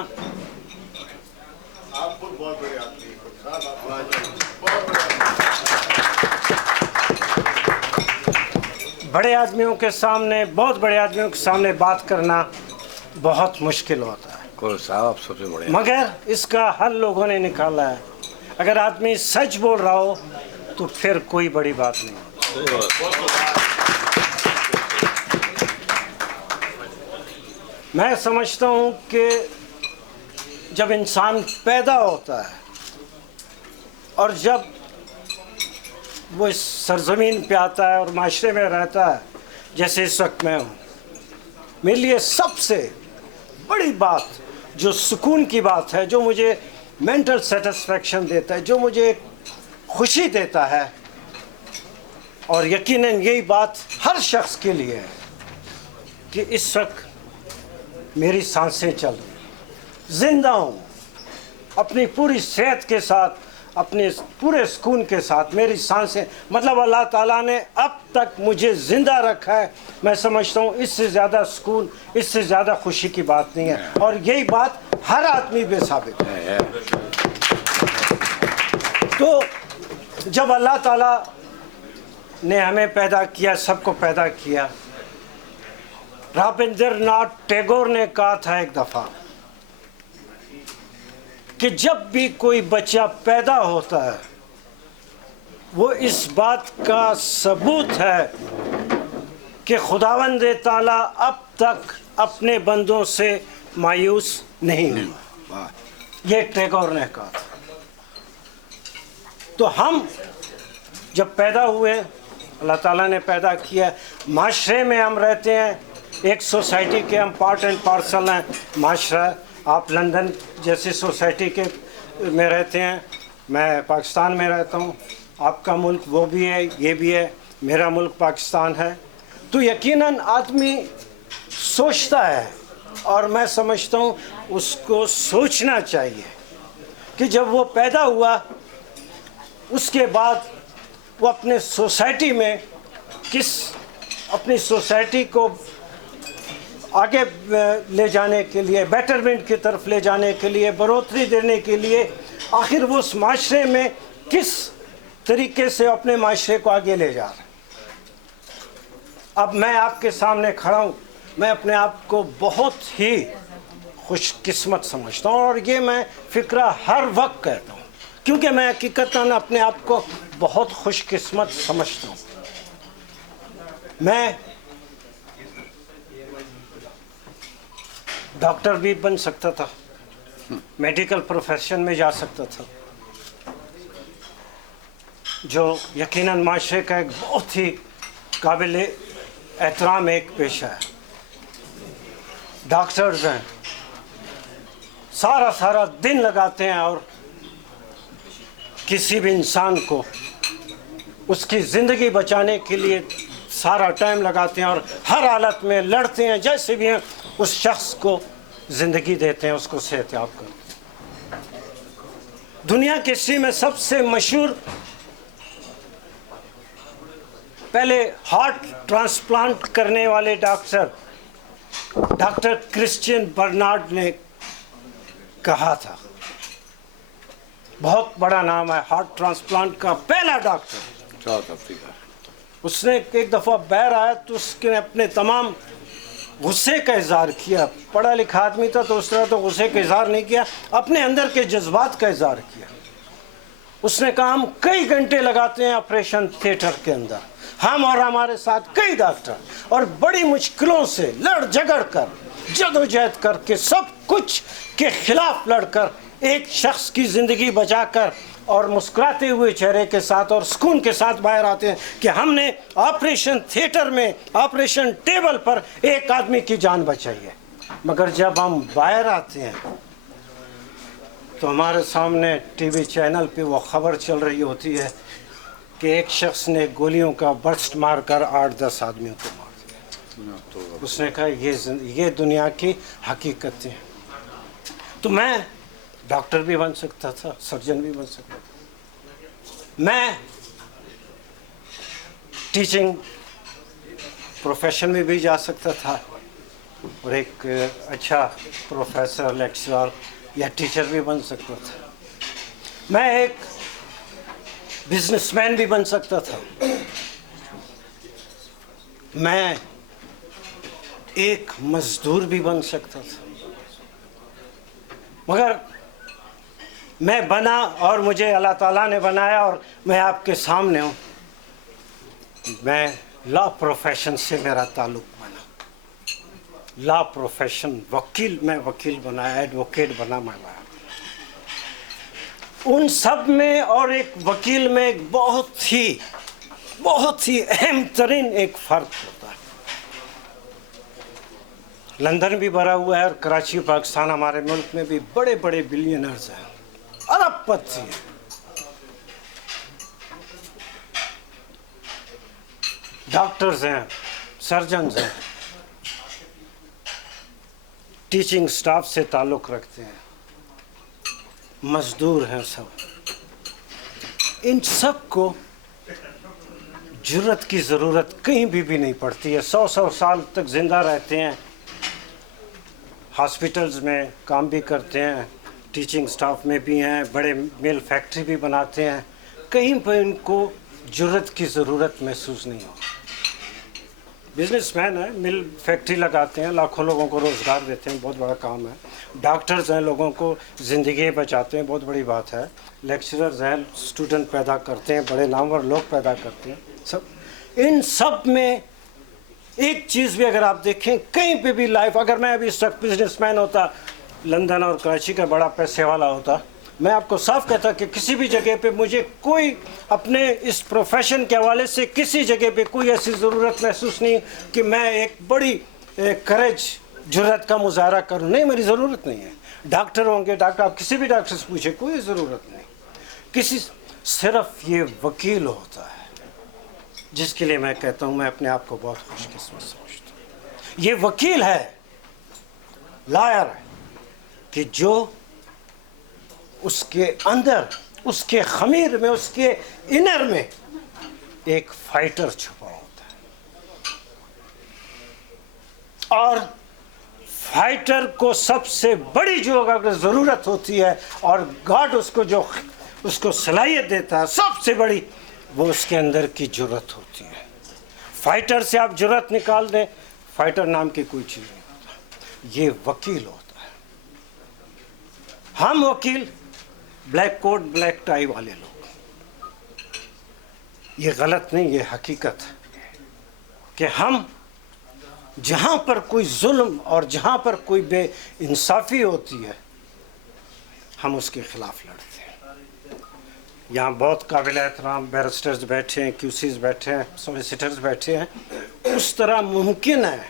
आप खुद बहुत बड़े आदमी हैं। बड़े आदमियों के सामने, बहुत बड़े आदमियों के सामने बात करना बहुत मुश्किल होता है, साहब आप सबसे बड़े, मगर इसका हल लोगों ने निकाला है। अगर आदमी सच बोल रहा हो तो फिर कोई बड़ी बात नहीं। मैं समझता हूँ कि जब इंसान पैदा होता है और जब वो इस सरजमीन पे आता है और माशरे में रहता है, जैसे इस वक्त मैं हूँ, मेरे लिए सबसे बड़ी बात जो सुकून की बात है, जो मुझे मेंटल सेटिस्फेक्शन देता है, जो मुझे खुशी देता है, और यकीनन यही बात हर शख्स के लिए है कि इस वक्त मेरी सांसें चल रही, ज़िंदा हूँ, अपनी पूरी सेहत के साथ, अपने पूरे सुकून के साथ मेरी सांसें, मतलब अल्लाह ताला ने अब तक मुझे ज़िंदा रखा है। मैं समझता हूँ इससे ज़्यादा सुकून, इससे ज़्यादा खुशी की बात नहीं है, और यही बात हर आदमी पे साबित है। तो जब अल्लाह ताला ने हमें पैदा किया, सबको पैदा किया, रविंद्रनाथ टैगोर ने कहा था एक दफ़ा कि जब भी कोई बच्चा पैदा होता है वो इस बात का सबूत है कि खुदावंद ताला अब तक अपने बंदों से मायूस नहीं हुआ। ये टैगोर ने कहा था। तो हम जब पैदा हुए, अल्लाह ताला ने पैदा किया, माशरे में हम रहते हैं, एक सोसाइटी के हम पार्ट एंड पार्सल हैं, माशरा, آپ لندن جیسی سوسائٹی کے میں رہتے ہیں, میں پاکستان میں رہتا ہوں, آپ کا ملک وہ بھی ہے, یہ بھی ہے, میرا ملک پاکستان ہے, تو یقیناً آدمی سوچتا ہے, اور میں سمجھتا ہوں اس کو سوچنا چاہیے کہ جب وہ پیدا ہوا اس کے بعد وہ اپنے سوسائٹی میں اپنی سوسائٹی کو آگے لے جانے کے لیے, بیٹرمنٹ کی طرف لے جانے کے لیے, بڑھوتری دینے کے لیے آخر وہ اس معاشرے میں کس طریقے سے اپنے معاشرے کو آگے لے جا رہا ہے. اب میں آپ کے سامنے کھڑا ہوں, میں اپنے آپ کو بہت ہی خوش قسمت سمجھتا ہوں, اور یہ میں فکرہ ہر وقت کہتا ہوں کیونکہ میں حقیقتاً اپنے آپ کو بہت خوش قسمت سمجھتا ہوں. میں ڈاکٹر بھی بن سکتا تھا, میڈیکل پروفیشن میں جا سکتا تھا, جو یقیناً معاشرے کا ایک بہت ہی قابل احترام ایک پیشہ ہے. ڈاکٹرز ہیں, سارا دن لگاتے ہیں اور کسی بھی انسان کو اس کی زندگی بچانے کے لیے سارا ٹائم لگاتے ہیں, اور ہر حالت میں لڑتے ہیں, جیسے بھی ہیں اس شخص کو زندگی دیتے ہیں, اس کو صحتیاب کرتے ہیں. دنیا کی ہسٹری میں سب سے مشہور پہلے ہارٹ ٹرانسپلانٹ کرنے والے ڈاکٹر کرسچین برنارڈ نے کہا تھا, بہت بڑا نام ہے, ہارٹ ٹرانسپلانٹ کا پہلا ڈاکٹر ساؤتھ افریقہ. اس نے ایک دفعہ باہر آیا تو اس نے اپنے تمام غصے کا اظہار کیا. پڑھا لکھا آدمی تھا تو اس طرح تو غصے کا اظہار نہیں کیا, اپنے اندر کے جذبات کا اظہار کیا. اس نے کہا ہم کئی گھنٹے لگاتے ہیں آپریشن تھیٹر کے اندر, ہم اور ہمارے ساتھ کئی ڈاکٹر, اور بڑی مشکلوں سے لڑ جھگڑ کر, جدوجہد کر کے, سب کچھ کے خلاف لڑ کر ایک شخص کی زندگی بچا کر اور مسکراتے ہوئے چہرے کے ساتھ اور سکون کے ساتھ باہر آتے ہیں کہ ہم نے آپریشن تھیٹر میں آپریشن ٹیبل پر ایک آدمی کی جان بچائی ہے. مگر جب ہم باہر آتے ہیں تو ہمارے سامنے ٹی وی چینل پہ وہ خبر چل رہی ہوتی ہے کہ ایک شخص نے گولیوں کا برسٹ مار کر 8-10 آدمیوں کو مار دیا. اس نے کہا یہ دنیا کی حقیقتیں ہیں. تو میں ڈاکٹر بھی بن سکتا تھا, سرجن بھی بن سکتا تھا, میں ٹیچنگ پروفیشن میں بھی جا سکتا تھا اور ایک اچھا پروفیسر, لیکچرر یا ٹیچر بھی بن سکتا تھا. میں ایک بزنس مین بھی بن سکتا تھا, میں ایک مزدور بھی بن سکتا تھا. مگر میں بنا اور مجھے اللہ تعالیٰ نے بنایا اور میں آپ کے سامنے ہوں. میں لا پروفیشن سے میرا تعلق بنا, لا پروفیشن, میں وکیل بنا, ایڈوکیٹ بنا. میں ان سب میں اور ایک وکیل میں ایک بہت ہی اہم ترین ایک فرق ہوتا ہے. لندن بھی بھرا ہوا ہے اور کراچی پاکستان ہمارے ملک میں بھی بڑے بڑے بلینئرز ہیں, ارب پتی ہیں. ڈاکٹرز ہیں, سرجنز ہیں, ٹیچنگ سٹاف سے تعلق رکھتے ہیں, مزدور ہیں سب. ان سب کو جرت کی ضرورت کہیں بھی نہیں پڑتی ہے. 100 سال تک زندہ رہتے ہیں, ہاسپٹلز میں کام بھی کرتے ہیں, ٹیچنگ سٹاف میں بھی ہیں, بڑے مل فیکٹری بھی بناتے ہیں. کہیں پہ ان کو جرت کی ضرورت محسوس نہیں ہوتی. بزنس مین ہیں, مل فیکٹری لگاتے ہیں, لاکھوں لوگوں کو روزگار دیتے ہیں, بہت بڑا کام ہے. ڈاکٹرز ہیں, لوگوں کو زندگی بچاتے ہیں, بہت بڑی بات ہے. لیکچررز ہیں, اسٹوڈنٹ پیدا کرتے ہیں, بڑے نامور لوگ پیدا کرتے ہیں. ان سب میں ایک چیز بھی اگر آپ دیکھیں کہیں پہ بھی لائف, اگر میں ابھی اس وقت بزنس مین ہوتا, لندن اور کراچی کا بڑا پیسے والا ہوتا, میں آپ کو صاف کہتا کہ کسی بھی جگہ پہ مجھے کوئی اپنے اس پروفیشن کے حوالے سے کسی جگہ پہ کوئی ایسی ضرورت محسوس نہیں کہ میں ایک بڑی کریج जुर्रत का मुजाहरा करूं, नहीं, मेरी ज़रूरत नहीं है। डॉक्टर होंगे, डॉक्टर, आप किसी भी डॉक्टर से पूछे, कोई ज़रूरत नहीं। किसी, सिर्फ ये वकील होता है जिसके लिए मैं कहता हूं मैं अपने आप को बहुत खुशकिस्मत समझता हूं। ये वकील है, लायर है, कि जो उसके अंदर, उसके खमीर में, उसके इनर में एक फाइटर छुपा होता है। और फाइटर को सबसे बड़ी जो अगर ज़रूरत होती है और गॉड उसको जो उसको सलाहियत देता है सबसे बड़ी, वो उसके अंदर की जुर्रत होती है। फाइटर से आप जुर्रत निकाल दें, फाइटर नाम की कोई चीज़ नहीं होता, ये वकील होता है। हम वकील ब्लैक कोट ब्लैक टाई वाले लोग, ये गलत नहीं, ये हकीकत है कि हम जहाँ पर कोई जुल्म और जहाँ पर कोई बेइंसाफ़ी होती है हम उसके ख़िलाफ़ लड़ते हैं। यहाँ बहुत काबिल एहतराम बैरिस्टर्स बैठे हैं, क्यूसीज बैठे हैं, सॉलिसिटर्स बैठे हैं। उस तरह मुमकिन है,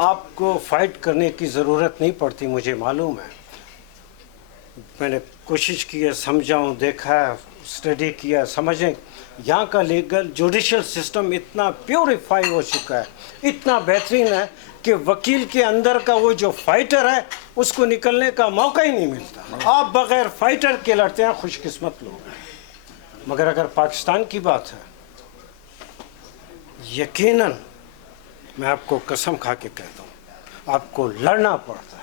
आपको फ़ाइट करने की ज़रूरत नहीं पड़ती, मुझे मालूम है। मैंने कोशिश की है, समझाऊँ, देखा है, स्टडी किया, समझें। यहाँ का लीगल जुडिशल सिस्टम इतना प्योरीफाई हो चुका है, इतना बेहतरीन है कि वकील के अंदर का वो जो फाइटर है उसको निकलने का मौका ही नहीं मिलता। आप बग़ैर फाइटर के लड़ते हैं, खुशकिस्मत लोग हैं। मगर अगर पाकिस्तान की बात है, यकीनन मैं आपको कसम खा के कहता हूँ, आपको लड़ना पड़ता है,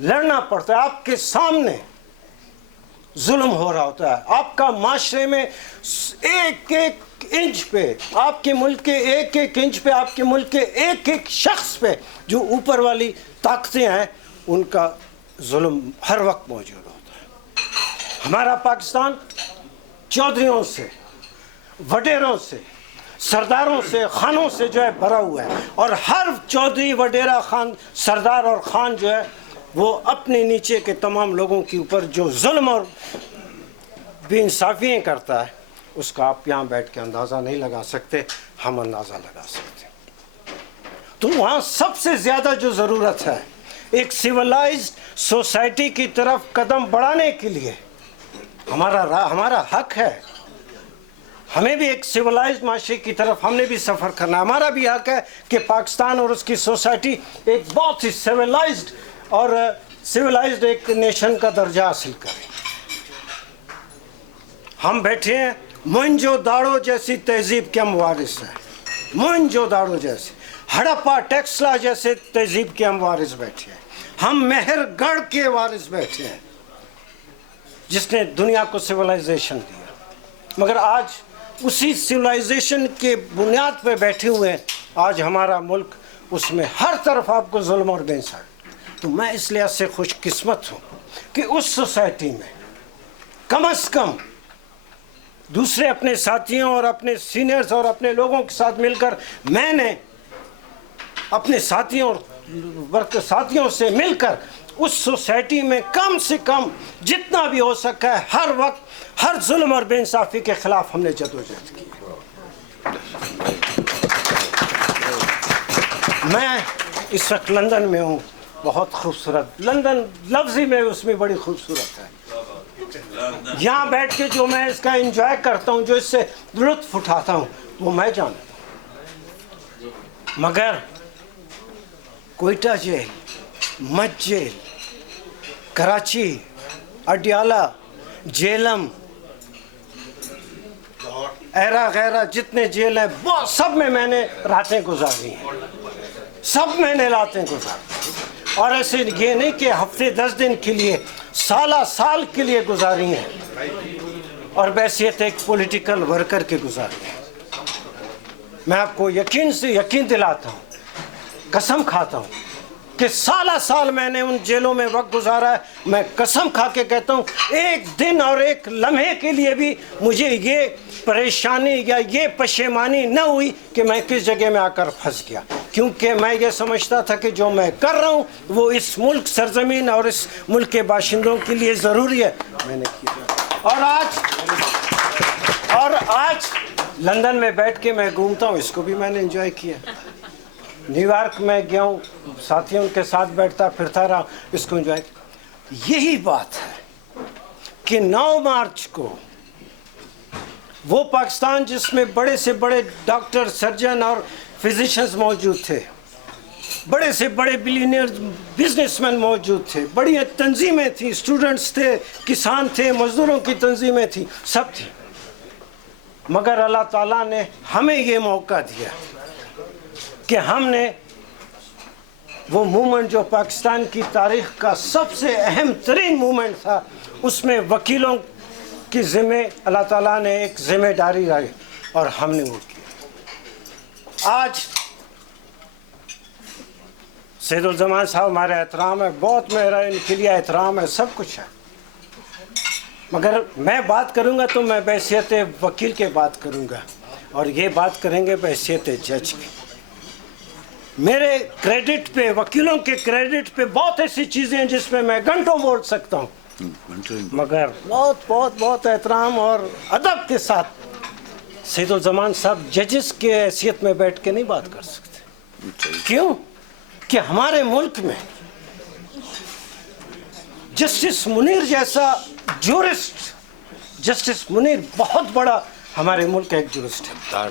लड़ना पड़ता है। आपके सामने जुल्म हो रहा होता है, आपका माशरे में एक एक इंच पे, आपके मुल्क के एक एक इंच पे, आपके मुल्क के एक एक शख्स पे जो ऊपर वाली ताकतें हैं उनका जुल्म हर वक्त मौजूद होता है। हमारा पाकिस्तान चौधरियों से, वडेरों से, सरदारों से, खानों से जो है भरा हुआ है, और हर चौधरी, वडेरा, खान, सरदार और खान जो है वो अपने नीचे के तमाम लोगों के ऊपर जो जुल्म और बेइंसाफ़ियाँ करता है उसका आप यहाँ बैठ के अंदाज़ा नहीं लगा सकते, हम अंदाज़ा लगा सकते। तो वहाँ सबसे ज़्यादा जो ज़रूरत है एक सिविलाइज्ड सोसाइटी की तरफ कदम बढ़ाने के लिए, हमारा हक है, हमें भी एक सिविलाइज्ड माशरे की तरफ हमने भी सफ़र करना। हमारा भी हक है कि पाकिस्तान और उसकी सोसाइटी एक बहुत ही सिविलाइज्ड एक नेशन का दर्जा हासिल करें। हम बैठे हैं, मोहनजोदाड़ो जैसी तहजीब के हम वारिस हैं, मोहनजोदाड़ो जैसे, हड़प्पा टेक्सला जैसे तहजीब के हम वारिस बैठे हैं। हम मेहरगढ़ के वारिस बैठे हैं जिसने दुनिया को सिविलाइजेशन दिया। मगर आज उसी सिविलाइजेशन के बुनियाद पे बैठे हुए हैं, आज हमारा मुल्क उसमें हर तरफ आपको जुल्म और बेइंसाफ़ी। तो मैं इस लिहाज से खुशकिस्मत हूँ कि उस सोसाइटी में कम से कम दूसरे अपने साथियों और अपने सीनियर्स और अपने लोगों के साथ मिलकर मैंने अपने साथियों से मिलकर उस सोसाइटी में कम से कम जितना भी हो सका है हर वक्त हर जुल्म और बेइंसाफ़ी के ख़िलाफ़ हमने जदोजहद की। मैं इस वक्त लंदन में हूँ, बहुत खूबसूरत लंदन लफ्ज़ी में उसमें बड़ी खूबसूरत है। यहाँ बैठ के जो मैं इसका एंजॉय करता हूँ, जो इससे लुत्फ़ उठाता हूँ, वो मैं जानता हूँ। मगर कोयटा जेल, मच जेल, कराची, अडियाला, जेलम, एरा गैरा जितने जेल हैं वो सब में मैंने रातें गुजारी हैं, सब मैंने रातें गुजारी। और ऐसे ये नहीं कि हफ्ते 10 दिन के लिए, साल के लिए गुजारी हैं और बैसियत एक पॉलिटिकल वर्कर के गुजारी हैं। मैं आपको यकीन दिलाता हूँ, कसम खाता हूँ कि साल मैंने उन जेलों में वक्त गुजारा है। मैं कसम खा के कहता हूँ, एक दिन और एक लम्हे के लिए भी मुझे ये परेशानी या ये पशेमानी न हुई कि मैं किस जगह में आकर फंस गया, क्योंकि मैं ये समझता था कि जो मैं कर रहा हूँ वो इस मुल्क सरजमीन और इस मुल्क के बाशिंदों के लिए ज़रूरी है, मैंने किया। और आज लंदन में बैठ के मैं घूमता हूँ, इसको भी मैंने एंजॉय किया। न्यूयॉर्क में गया हूँ, साथियों के साथ बैठता फिरता रहा, इसको एंजॉय। यही बात है कि 9 मार्च को वो पाकिस्तान जिसमें बड़े से बड़े डॉक्टर, सर्जन और फिजिशियंस मौजूद थे, बड़े से बड़े बिलियनियर बिजनेसमैन मौजूद थे, बड़ी तंजीमें थी, स्टूडेंट्स थे, किसान थे, मजदूरों की तंजीमें थी, सब थी, मगर अल्लाह ताला ने हमें ये मौका दिया कि हमने वो मूवमेंट जो पाकिस्तान की तारीख़ का सबसे अहम तरीन मूवमेंट था, उसमें वकीलों की ज़िम्मे अल्लाह ताला ने एक ज़िम्मेदारी लाई और हमने वो किया। आज सैयदुल जमान साहब हमारे एहतराम है, बहुत मेरा इनके लिए एहतराम है, सब कुछ है, मगर मैं बात करूंगा तो मैं बहैसियत वकील के बात करूंगा और ये बात करेंगे बहैसियत जज की। मेरे क्रेडिट पे, वकीलों के क्रेडिट पे बहुत ऐसी चीज़ें हैं जिसमें मैं घंटों बोल सकता हूँ, मगर बहुत बहुत बहुत एहतराम और अदब के साथ सैयदुल जमान साहब जजेस के हैसियत में बैठ के नहीं बात कर सकते। क्यों? कि हमारे मुल्क में जस्टिस मुनीर जैसा जूरिस्ट, जस्टिस मुनीर बहुत बड़ा हमारे मुल्क का एक जूरिस्ट है,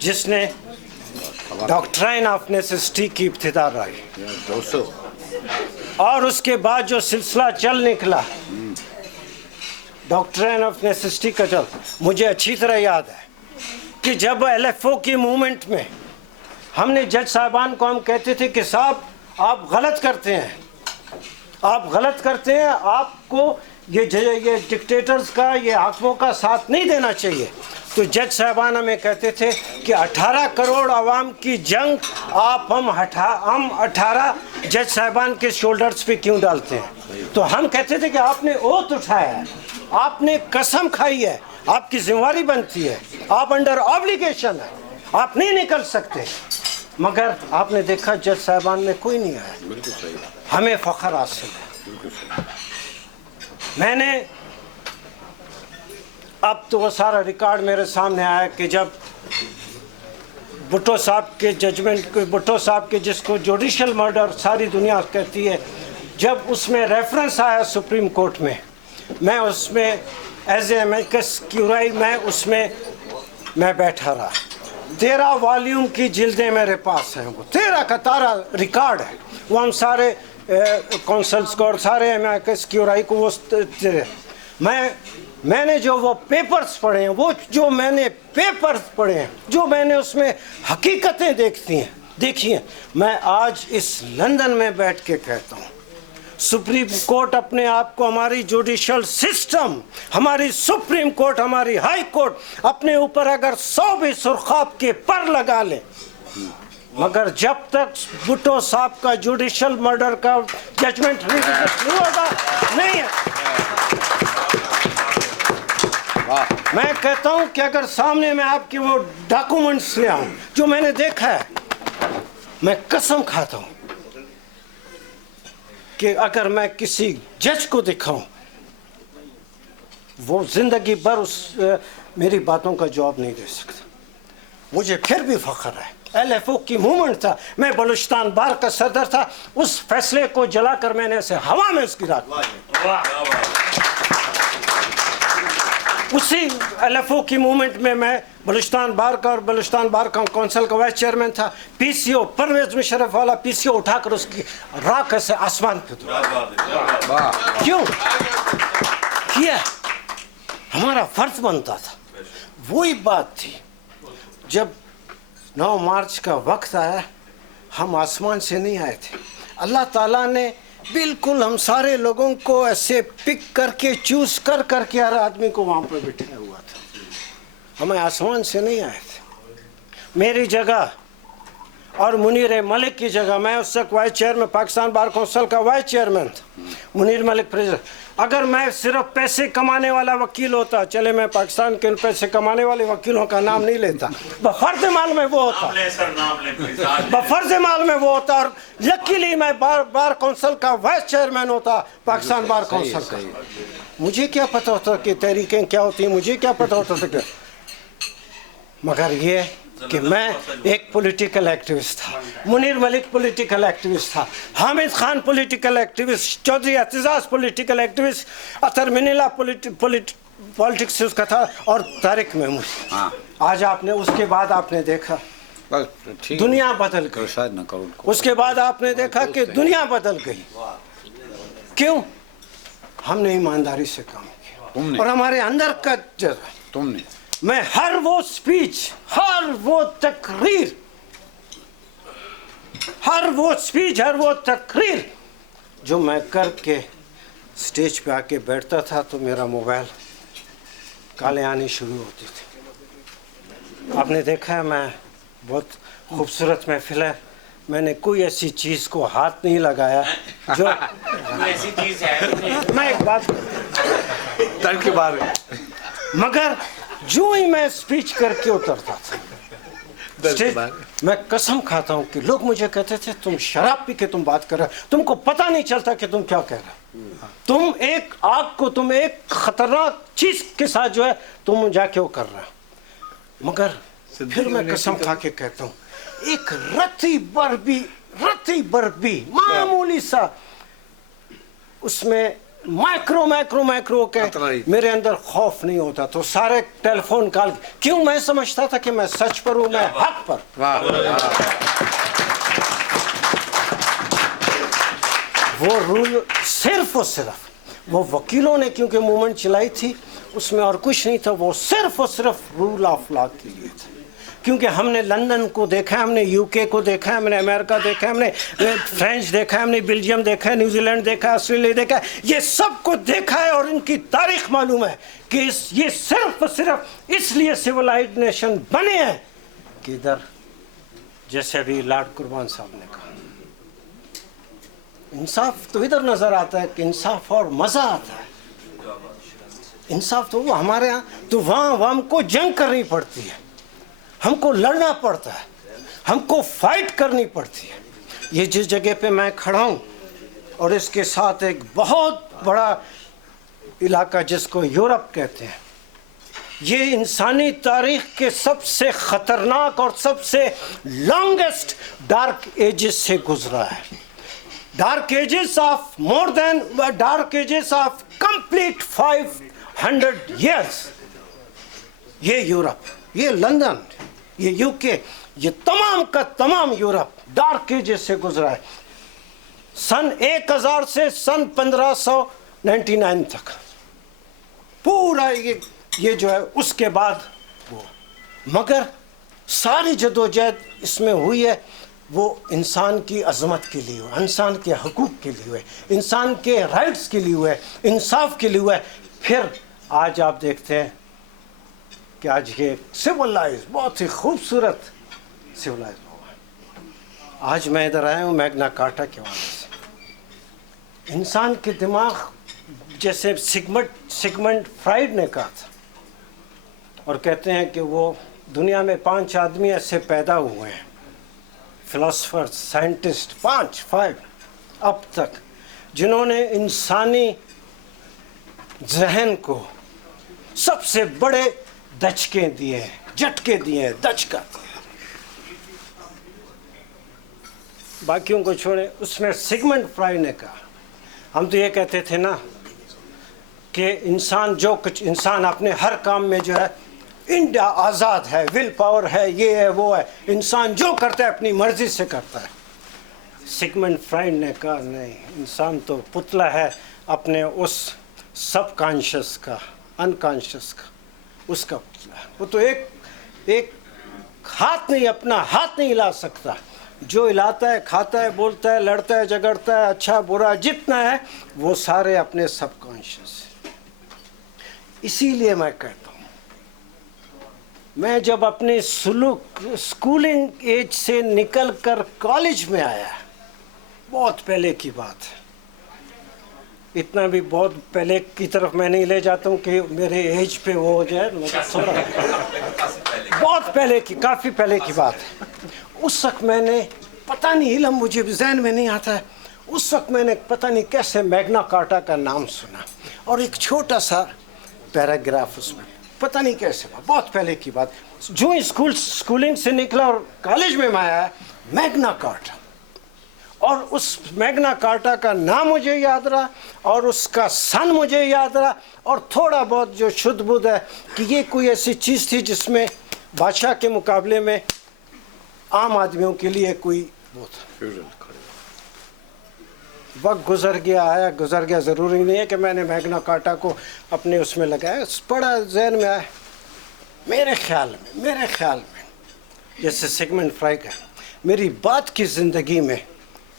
जिसने डॉक्ट्राइन ऑफ नेसेसिटी की इब्तिदा रही और उसके बाद जो सिलसिला चल निकला डॉक्ट्राइन ऑफ नेसेसिटी का, चल मुझे अच्छी तरह याद है कि जब LFO की मूवमेंट में हमने जज साहबान को हम कहते थे कि साहब आप गलत करते हैं, आप गलत करते हैं, आपको ये डिक्टेटर्स का, ये हाकिमों का साथ नहीं देना चाहिए। तो जज साहबान हमें कहते थे कि 18 करोड़ आवाम की जंग हम 18 जज साहबान के शोल्डर्स पे क्यों डालते हैं? तो हम कहते थे कि आपने ओथ उठाया है, आपने कसम खाई है, आपकी जिम्मेदारी बनती है, आप अंडर ऑब्लिगेशन है, आप नहीं निकल सकते। मगर आपने देखा जज साहबान में कोई नहीं आया। बिल्कुल सही, हमें फ़ख्र हासिल है। मैंने अब तो वो सारा रिकॉर्ड मेरे सामने आया कि जब भुट्टो साहब के जजमेंट, भुट्टो साहब के जिसको जुडिशल मर्डर सारी दुनिया कहती है, जब उसमें रेफरेंस आया सुप्रीम कोर्ट में, मैं उसमें एज ए एमिकस क्यूराई मैं बैठा रहा। 13 वॉल्यूम की जिल्दें मेरे पास हैं, वो 13 का तारा रिकॉर्ड है, वो हम सारे कौंसल्स को और सारे एमिकस क्यूराई को वो मैंने जो वो पेपर्स पढ़े हैं, वो जो मैंने पेपर्स पढ़े हैं, जो मैंने उसमें हकीकतें देखी हैं, मैं आज इस लंदन में बैठ के कहता हूँ, सुप्रीम कोर्ट अपने आप को, हमारी जुडिशल सिस्टम, हमारी सुप्रीम कोर्ट, हमारी हाई कोर्ट अपने ऊपर अगर 100 भी सुरखाब के पर लगा ले, मगर जब तक भुट्टो साहब का जुडिशल मर्डर का जजमेंट नहीं होगा, नहीं है। मैं कहता हूं कि अगर सामने में आपके वो डॉक्यूमेंट्स ले आऊं जो मैंने देखा है, मैं कसम खाता हूं कि अगर मैं किसी जज को दिखाऊं, वो जिंदगी भर मेरी बातों का जवाब नहीं दे सकता। मुझे फिर भी फख्र है, LFO की मूवमेंट था, मैं बलूचिस्तान बार का सदर था, उस फैसले को जलाकर मैंने ऐसे हवा में उसकी राख, उसी LFO की मूवमेंट में मैं बलूचिस्तान बार का और बलूचिस्तान बार काउंसिल का वाइस चेयरमैन था। PCO परवेज मुशर्रफ वाला PCO उठाकर उसकी राख से आसमान पे क्यों किया? हमारा फर्ज बनता था। वही बात थी जब 9 मार्च का वक्त आया, हम आसमान से नहीं आए थे, अल्लाह ताला ने बिल्कुल हम सारे लोगों को ऐसे पिक करके चूज करके हर आदमी को वहाँ पर बिठाया हुआ था। हमें आसमान से नहीं आए थे। मेरी जगह और मुनीर मलिक की जगह, मैं उस वक्त vice chairman, Pakistan bar council का वाइस चेयरमैन था, मुनीर मलिक प्रेसिडेंट। अगर मैं सिर्फ पैसे कमाने वाला वकील होता, चले मैं पाकिस्तान के पैसे कमाने वाले वकीलों का नाम नहीं लेता, बफर्ज माल में वो होता, बफर्ज माल में वो होता, और लकीली मैं बार काउंसिल का वाइस चेयरमैन होता, पाकिस्तान बार काउंसिल का। मुझे क्या पता होता कि तहरीकें क्या होती हैं, मुझे क्या पता होता था क्या, मगर ये कि मैं एक पॉलिटिकल एक्टिविस्ट था, मुनीर मलिक पॉलिटिकल एक्टिविस्ट था, Hamid Khan political activist, Chaudhry Aitzaz political activist, अतर मिनिला पॉलिटिक्स उसका था, और तारिक महमूद। आज आपने उसके बाद आपने देखा दुनिया बदल गई। उसके बाद आपने देखा कि दुनिया बदल गई। क्यों? हमने ईमानदारी से काम किया और हमारे अंदर का तुमने मैं हर वो स्पीच, हर वो तकरीर, हर वो तकरीर जो मैं करके स्टेज पे आके बैठता था तो मेरा मोबाइल काले आनी शुरू होती थी। आपने देखा है मैं बहुत खूबसूरत महफिल है, मैंने कोई ऐसी चीज़ को हाथ नहीं लगाया जो ऐसी चीज है। मैं एक बात के बारे मगर जो ही मैं स्पीच करके उतरता था स्टेज, मैं कसम खाता हूँ कि लोग मुझे कहते थे तुम शराब पी के तुम बात कर रहे हो, तुमको पता नहीं चलता कि तुम क्या कह रहे हो, तुम एक आग को, तुम एक खतरनाक चीज के साथ जो है तुम जाके वो कर रहे हो। मगर फिर मैं कसम खा के कहता हूँ एक रत्ती भर भी मामूली सा उसमें माइक्रो के मेरे अंदर खौफ नहीं होता तो सारे टेलीफोन कॉल, क्यों? मैं समझता था कि मैं सच पर हूं, मैं हक पर। वो रूल सिर्फ और सिर्फ वो वकीलों ने क्योंकि मूवमेंट चलाई थी उसमें और कुछ नहीं था, वो सिर्फ और सिर्फ रूल ऑफ लॉ के लिए था। क्योंकि हमने लंदन को देखा है, हमने यूके को देखा है, हमने अमेरिका देखा है, हमने फ्रेंच देखा है, हमने बेल्जियम देखा है, न्यूजीलैंड देखा है, ऑस्ट्रेलिया देखा है, ये सब को देखा है और इनकी तारीख मालूम है कि ये सिर्फ और सिर्फ इसलिए सिविलाइज्ड नेशन बने हैं कि इधर जैसे अभी लॉर्ड कुर्बान साहब ने कहा इंसाफ तो इधर नजर आता है कि इंसाफ और मजा आता है। इंसाफ तो वो हमारे यहाँ तो वहाँ हमको जंग करनी पड़ती है, हमको लड़ना पड़ता है, हमको फाइट करनी पड़ती है। ये जिस जगह पे मैं खड़ा हूँ और इसके साथ एक बहुत बड़ा इलाका जिसको यूरोप कहते हैं, ये इंसानी तारीख के सबसे ख़तरनाक और सबसे लॉन्गेस्ट डार्क एजेस से गुजरा है। Dark ages of more than dark ages of complete 500 years। ये यूरोप, ये लंदन, ये यूके, ये तमाम का तमाम यूरोप डार्क एजेस से गुजरा है। सन 1000 से सन 1599 तक पूरा ये जो है उसके बाद वो, मगर सारी जदोजहद इसमें हुई है वो इंसान की अजमत के लिए हुआ, इंसान के हकूक़ के लिए हुए, इंसान के राइट्स के लिए हुए, इंसाफ के लिए हुआ। फिर आज आप देखते हैं कि आज ये सिविलाइज बहुत ही खूबसूरत सिविलाइज हुआ। आज मैं इधर आया हूँ मैग्ना कार्टा के वजह से। इंसान के दिमाग जैसे सिगमंड फ्राइड ने कहा था, और कहते हैं कि वो दुनिया में 5 आदमी ऐसे पैदा हुए हैं, फिलोसफर्स, साइंटिस्ट, 5 अब तक, जिन्होंने इंसानी जहन को सबसे बड़े दचके दिए हैं, झटके दिए हैं, दचका दिए। बाकियों को छोड़े, उसमें सिगमंड फ्राइड ने कहा, हम तो ये कहते थे ना कि इंसान जो कुछ इंसान अपने हर काम में जो है इंडिया आज़ाद है, विल पावर है, ये है वो है, इंसान जो करता है अपनी मर्जी से करता है। सिगमंड फ्राइड ने कहा नहीं, इंसान तो पुतला है अपने उस सब कॉन्शियस का, अनकॉन्शियस का, उसका पुतला है। वो तो एक हाथ नहीं, अपना हाथ नहीं हिला सकता। जो हिलाता है, खाता है, बोलता है, लड़ता है, झगड़ता है, अच्छा बुरा जितना है वो सारे अपने सब कॉन्शियस है। इसीलिए मैं कहता हूँ, मैं जब अपने स्कूलिंग एज से निकल कर कॉलेज में आया, बहुत पहले की बात है, इतना भी बहुत पहले की तरफ मैं नहीं ले जाता हूँ कि मेरे एज पे वो हो जाए, थोड़ा बहुत पहले की, काफ़ी पहले की बात है। उस वक्त मैंने पता नहीं, इल्म मुझे जहन में नहीं आता है, उस वक्त मैंने पता नहीं कैसे मैग्ना कार्टा का नाम सुना और एक छोटा सा पैराग्राफ उसमें पता नहीं कैसे हुआ, बहुत पहले की बात। जो स्कूलिंग से निकला और कॉलेज में मैं आया, मैग्ना कार्टा, और उस मैग्ना कार्टा का नाम मुझे याद रहा और उसका सन मुझे याद रहा, और थोड़ा बहुत जो शुद्ध बुद्ध है कि ये कोई ऐसी चीज़ थी जिसमें बादशाह के मुकाबले में आम आदमियों के लिए कोई वो था। वक्त गुजर गया, ज़रूरी नहीं है कि मैंने मैग्ना कार्टा को अपने उसमें लगाया, बड़ा जहन में आया। मेरे ख्याल में जैसे सिगमंड फ्राइड है, मेरी बात की ज़िंदगी में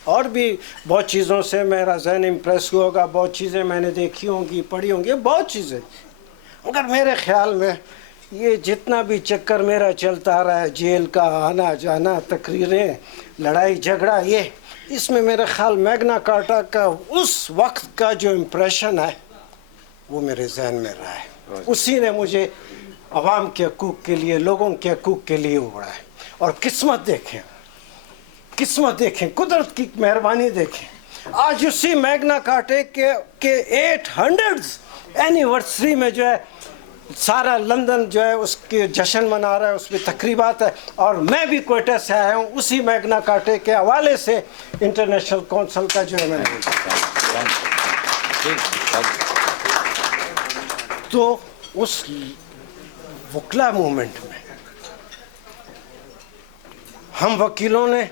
और भी बहुत चीज़ों से मेरा जहन इम्प्रेस हुआ होगा, बहुत चीज़ें मैंने देखी होंगी, पढ़ी होंगी, बहुत चीज़ें, मगर मेरे ख्याल में ये जितना भी चक्कर मेरा चलता रहा है, जेल का आना जाना, तकरीरें, लड़ाई झगड़ा, ये इसमें मेरा ख्याल मैग्ना कार्टा का उस वक्त का जो इम्प्रेशन है वो मेरे जहन में रहा है। उसी ने मुझे अवाम के हकूक़ के लिए, लोगों के हकूक़ के लिए उबड़ा है। और किस्मत देखें, कुदरत की मेहरबानी देखें, आज उसी मैग्ना कार्टा के 800th एनिवर्सरी में जो है सारा लंदन जो है उसके जश्न मना रहा है, उसमें तकरीबात है, और मैं भी क्वेटा से आया हूँ उसी मैग्ना कार्टा के हवाले से इंटरनेशनल काउंसिल का जो है मैंने तो उस वकला मूवमेंट में हम वकीलों ने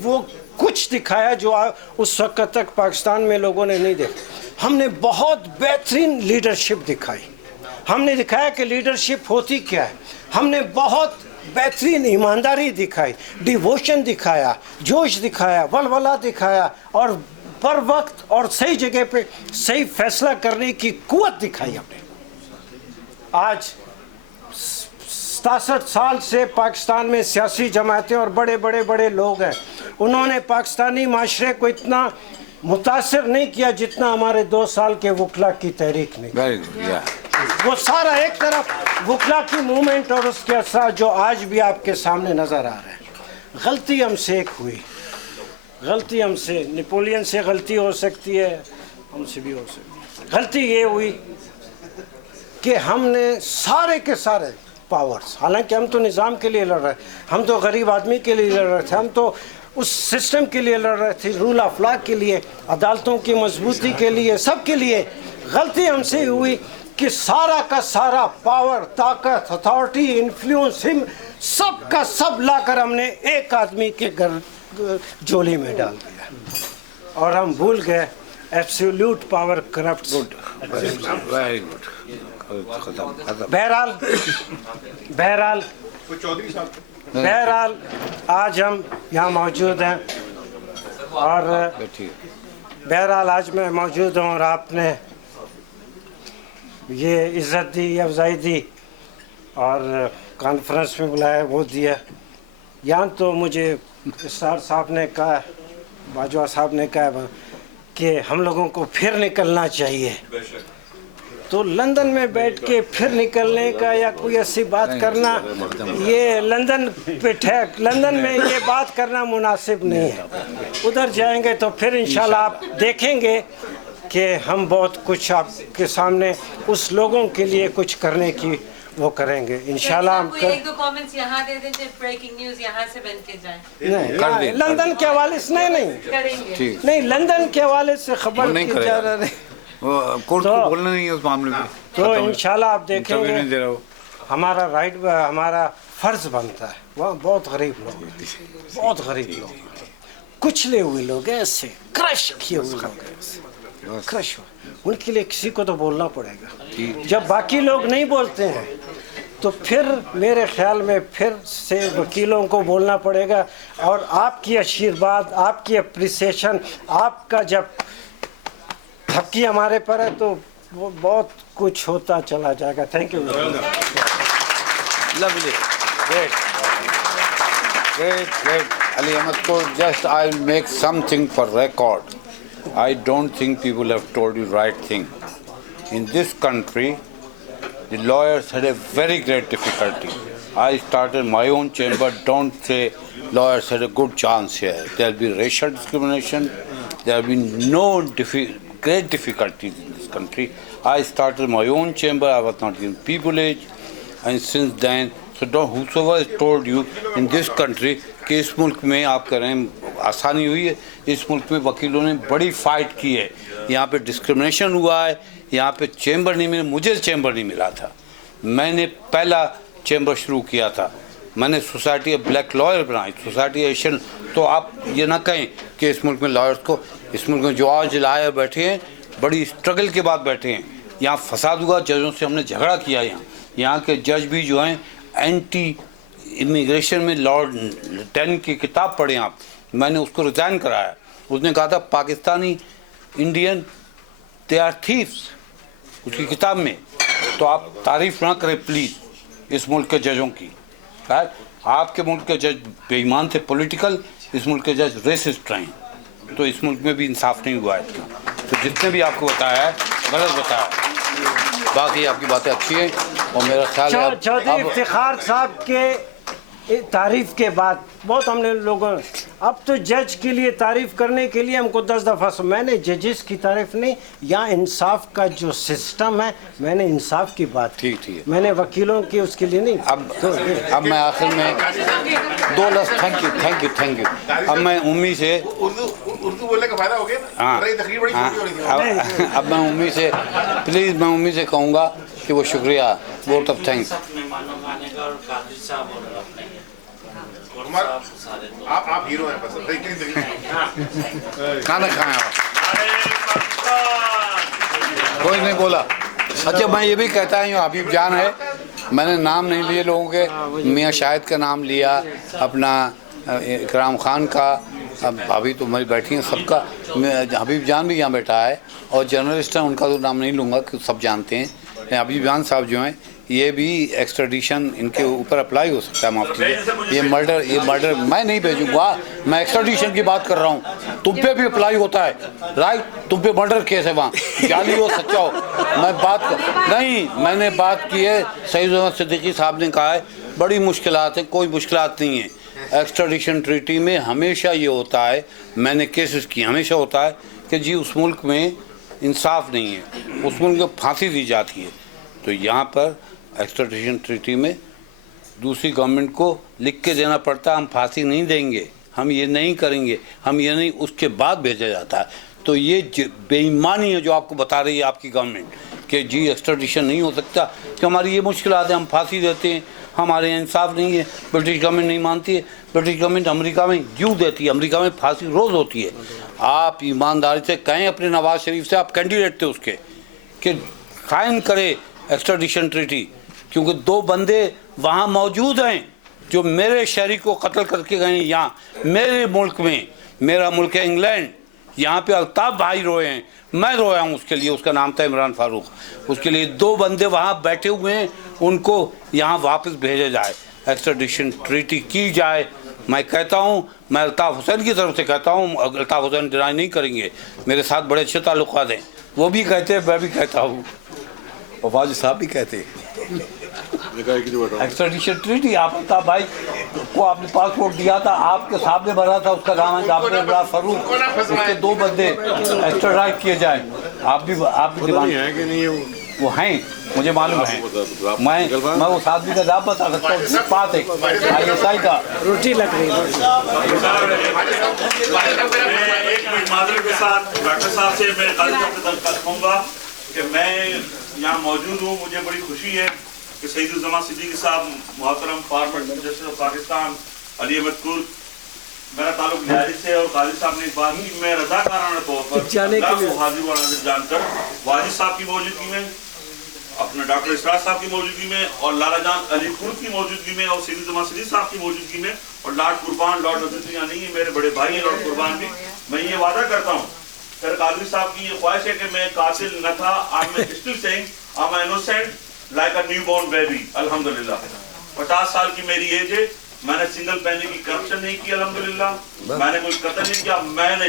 वो कुछ दिखाया जो उस वक्त तक पाकिस्तान में लोगों ने नहीं देखा। हमने बहुत बेहतरीन लीडरशिप दिखाई, हमने दिखाया कि लीडरशिप होती क्या है, हमने बहुत बेहतरीन ईमानदारी दिखाई, डिवोशन दिखाया, जोश दिखाया, वलवला दिखाया, और पर वक्त और सही जगह पे सही फैसला करने की कुव्वत दिखाई हमने। आज 67 साल से पाकिस्तान में सियासी जमातें और बड़े लोग हैं, उन्होंने पाकिस्तानी माशरे को इतना मुतासिर नहीं किया जितना हमारे 2 साल के वकला की तहरीक ने। वो सारा एक तरफ वकला की मूवमेंट और उसके असर जो आज भी आपके सामने नज़र आ रहे हैं। गलती हमसे एक हुई, गलती हमसे, नेपोलियन से गलती हो सकती है, हमसे भी हो सकती है। गलती ये हुई कि हमने सारे के सारे पावर्स, हालांकि हम तो निज़ाम के लिए लड़ रहे, हम तो गरीब आदमी के लिए लड़ रहे थे, हम तो उस सिस्टम के लिए लड़ रहे थे, रूल ऑफ लॉ के लिए, अदालतों की मजबूती के लिए, सब के लिए। गलती हमसे हुई कि सारा का सारा पावर, ताकत, अथॉरिटी, इन्फ्लुएंस, सब का सब लाकर हमने एक आदमी के घर झोली में डाल दिया, और हम भूल गए absolute power corrupts. Very good. बहरहाल आज हम यहाँ मौजूद हैं, और बहरहाल आज मैं मौजूद हूँ और आपने ये इज़्ज़त दी, अफजाई दी और कॉन्फ्रेंस में बुलाया, वो दिया। यहाँ तो मुझे इस्तार साहब ने कहा, बाजवा साहब ने कहा कि हम लोगों को फिर निकलना चाहिए, तो लंदन में बैठ के फिर निकलने का या कोई ऐसी बात करना, ये लंदन में ये बात करना मुनासिब नहीं है। उधर जाएंगे तो फिर इंशाल्लाह आप देखेंगे कि हम बहुत कुछ आपके सामने उस लोगों के लिए कुछ करने की वो करेंगे इंशाल्लाह। हम एक दो कमेंट्स यहाँ दे दें, ब्रेकिंग न्यूज़ यहाँ से बन के जाए। नहीं, लंदन के हवाले से नहीं, लंदन के हवाले से खबर की जा रहा है, कोर्ट को बोलना नहीं है उस मामले में। तो इंशाल्लाह आप देखेंगे हमारा राइट, हमारा फर्ज बनता है। वहाँ बहुत गरीब लोग, कुचले हुए लोग, ऐसे क्रश किए हुए लोग, क्रश हुए, उनके लिए किसी को तो बोलना पड़ेगा। जब बाकी लोग नहीं बोलते हैं तो फिर मेरे ख्याल में फिर से वकीलों को बोलना पड़ेगा, और आपकी आशीर्वाद, आपकी अप्रिसिएशन, आपका जब थपकी हमारे पर है तो वो बहुत कुछ होता चला जाएगा। Thank you. Lovely. Great. Ali Ahmed Kaur, just I'll make something for record. I don't think people have told you right thing. In this country, the lawyers had a very great difficulty. I started my own chamber. Don't say lawyers had a good chance here. There'll be racial discrimination. There'll be no great difficulties in this country. I started my own chamber. I was not given privilege, and since then, so whosoever has told you in this country कि इस मुल्क में आप करें आसानी हुई है, इस मुल्क में वकीलों ने बड़ी फाइट की है. यहाँ पे डिस्क्रिमिनेशन हुआ है, यहाँ पे चैम्बर नहीं मिला. मुझे चैम्बर नहीं मिला था. मैंने पहला चैम्बर शुरू किया था. मैंने सोसाइटी ब्लैक लॉयर बनाई, सोसाइटी एशियन. तो आप ये ना कहें कि इस मुल्क में लॉयर्स को, इस मुल्क में जो आज लायर बैठे हैं बड़ी स्ट्रगल के बाद बैठे हैं. यहाँ फसाद हुआ, जजों से हमने झगड़ा किया. यहाँ के जज भी जो हैं एंटी इमिग्रेशन में लॉर्ड टेन की किताब पढ़ें आप. मैंने उसको रिजाइन कराया. उसने कहा था Pakistani Indian they are thieves, उसकी किताब में. तो आप तारीफ ना करें प्लीज़ इस मुल्क के जजों की. आपके मुल्क के जज बेईमान थे पॉलिटिकल, इस मुल्क के जज रेसिस्ट रहे. तो इस मुल्क में भी इंसाफ नहीं हुआ है इतना. तो जितने भी आपको बताया है गलत बताया है. बाकी आपकी बातें अच्छी हैं और मेरा ख्याल है चौधरी इफ्तिखार साहब के तारीफ के बाद बहुत हमने लोगों, अब तो जज के लिए तारीफ करने के लिए हमको 10 दफ़ा मैंने जजेस की तारीफ नहीं, यहाँ इंसाफ का जो सिस्टम है, मैंने इंसाफ की बात की. ठीक. मैंने वकीलों की उसके लिए नहीं. अब मैं आखिर में 2 लफ्ज़ थैंक यू. अब मैं उम्मीद से उर्दू बोलने का फायदा हो गया ना. तकरीर बड़ी छोटी हो रही थी. अब मैं उम्मीद से प्लीज़ मैं उम्मीद से कहूँगा कि वो शुक्रिया, वोट ऑफ थैंक्स. आप हीरो हैं बस. खाना खाया कोई नहीं बोला. अच्छा मैं ये भी कहता हूँ हबीब जान है, मैंने नाम नहीं लिए लोगों के. मियाँ शाहिद का नाम लिया, अपना इकराम खान का, अब अभी तो मेरी बैठी हैं सबका. हबीब जान भी यहाँ बैठा है और जर्नलिस्ट हैं, उनका तो नाम नहीं लूँगा कि सब जानते हैं. हबीब जान साहब जो हैं ये भी एक्स्ट्राडिशन इनके ऊपर अप्लाई हो सकता है. माफ कीजिए, ये मर्डर मैं नहीं भेजूँगा. मैं एक्स्ट्राडिशन की बात कर रहा हूँ. तुम पे भी अप्लाई होता है राइट. तुम पे मर्डर केस है वहाँ, जाली हो सच्चा हो. मैं बात नहीं, मैंने बात की है. सईद अहमद सिद्दीकी साहब ने कहा है बड़ी मुश्किलात हैं. कोई मुश्किलात नहीं है. एक्स्ट्राडिशन ट्रीटी में हमेशा ये होता है, मैंने केसेस की, हमेशा होता है कि जी उस मुल्क में इंसाफ नहीं है, उस मुल्क में फांसी दी जाती है. तो यहाँ पर एक्स्ट्राडिशन ट्रीटी में दूसरी गवर्नमेंट को लिख के देना पड़ता है हम फांसी नहीं देंगे, हम ये नहीं करेंगे, हम ये नहीं, उसके बाद भेजा जाता है. तो ये बेईमानी है जो आपको बता रही है आपकी गवर्नमेंट कि जी एक्स्ट्राडिशन नहीं हो सकता कि हमारी ये मुश्किलात है, हम फांसी देते हैं, हमारे यहाँ इंसाफ नहीं है. ब्रिटिश गवर्नमेंट नहीं मानती है. ब्रिटिश गवर्नमेंट अमेरिका में क्यों देती है? अमेरिका में फांसी रोज़ होती है. आप ईमानदारी से कहें अपने नवाज शरीफ से, आप कैंडिडेट थे उसके, कि साइन करे एक्स्ट्राडिशन ट्रीटी, क्योंकि 2 बंदे वहाँ मौजूद हैं जो मेरे शहरी को कत्ल करके गए. यहाँ मेरे मुल्क में, मेरा मुल्क है इंग्लैंड, यहाँ पे अल्ताफ भाई रोए हैं, मैं रोया हूँ उसके लिए. उसका नाम था इमरान फारूक. उसके लिए 2 बंदे वहाँ बैठे हुए हैं, उनको यहाँ वापस भेजा जाए, एक्स्ट्राडिशन ट्रीटी की जाए. मैं कहता हूँ, मैं अल्ताफ़ हुसैन की तरफ से कहता हूँ, अल्ताफ़ हुसैन डिनाई नहीं करेंगे, मेरे साथ बड़े अच्छे ताल्लुकात हैं, वो भी कहते हैं, मैं भी कहता हूँ, और वाजिद साहब भी कहते हैं. एक्स्ट्राडिशन ट्रीटी, आप अल्ताफ़ भाई को आपने पासपोर्ट दिया था, आपके सामने भरा था, उसका नाम है आपने इमरान फारूक. उसके 2 बंदे एक्स्ट्राडाइट किए जाए. आप भी दिमाग है कि नहीं है वो हैं, मुझे मालूम है. मैं उस आदमी का नाम बता सकता हूँ. बात है ISI का रोटी लग रही है. एक मिनट माजरत के साथ डॉक्टर साहब से मैं कहूँगा कि मैं यहाँ मौजूद हूँ. मुझे बड़ी खुशी है कि सईद सिद्दीकी साहब मोहतरम parliament justice of Pakistan Ali Ahmed Kurd, मेरा ताल्लुक न्यायालय से, और काजी साहब ने इस बात की मैं रज़ाकाराना तौर पर हाजिर व नाज़िर जानकर वाजिद साहब की मौजूदगी में, अपने डॉक्टर इसरार साहब की मौजूदगी में, और लाला जान अली कुर्द की मौजूदगी में, और सईद सिद्दीकी साहब की मौजूदगी में, और लॉर्ड कुर्बान, लॉर्ड नज़ीर यहाँ नहीं है, मेरे बड़े भाई हैं लॉर्ड कुर्बान भी. मैं ये वादा करता हूँ, फिर कादरी साहब की ये ख्वाहिश है कि मैं कातिल न था. I am still saying I am innocent like a newborn baby. अल्हम्दुलिल्लाह 50 साल की मेरी एज है. मैंने सिंगल पैनी की करप्शन नहीं की अल्हम्दुलिल्लाह. मैंने कोई कत्ल नहीं किया. मैंने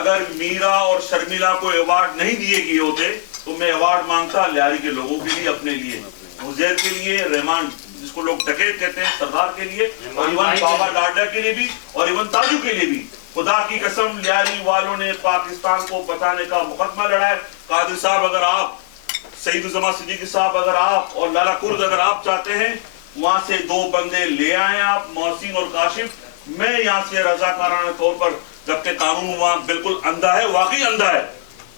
अगर मीरा और शर्मिला को अवार्ड नहीं दिए गए होते तो मैं अवार्ड मांगता लियारी के लोगों के लिए, अपने लिए, हुजैर के लिए, रहमान जिसको लोग डकैत कहते हैं, सरदार के लिए, और इवन बाबा डाडा के लिए भी, और इवन ताजू के लिए भी. खुदा की कसम लियारी वालों ने पाकिस्तान को बचाने का मुकदमा लड़ा है। कादिर साहब अगर आप, सईदुज़्ज़मा सिद्दीकी साहब अगर आप, और लाला कुर्द अगर आप चाहते हैं वहां से 2 बंदे ले आए आप, मोहसिन और काशिफ। मैं यहाँ से रजाकाराना तौर पर, जबकि कानून वहाँ बिल्कुल अंधा है, वाकई अंधा है,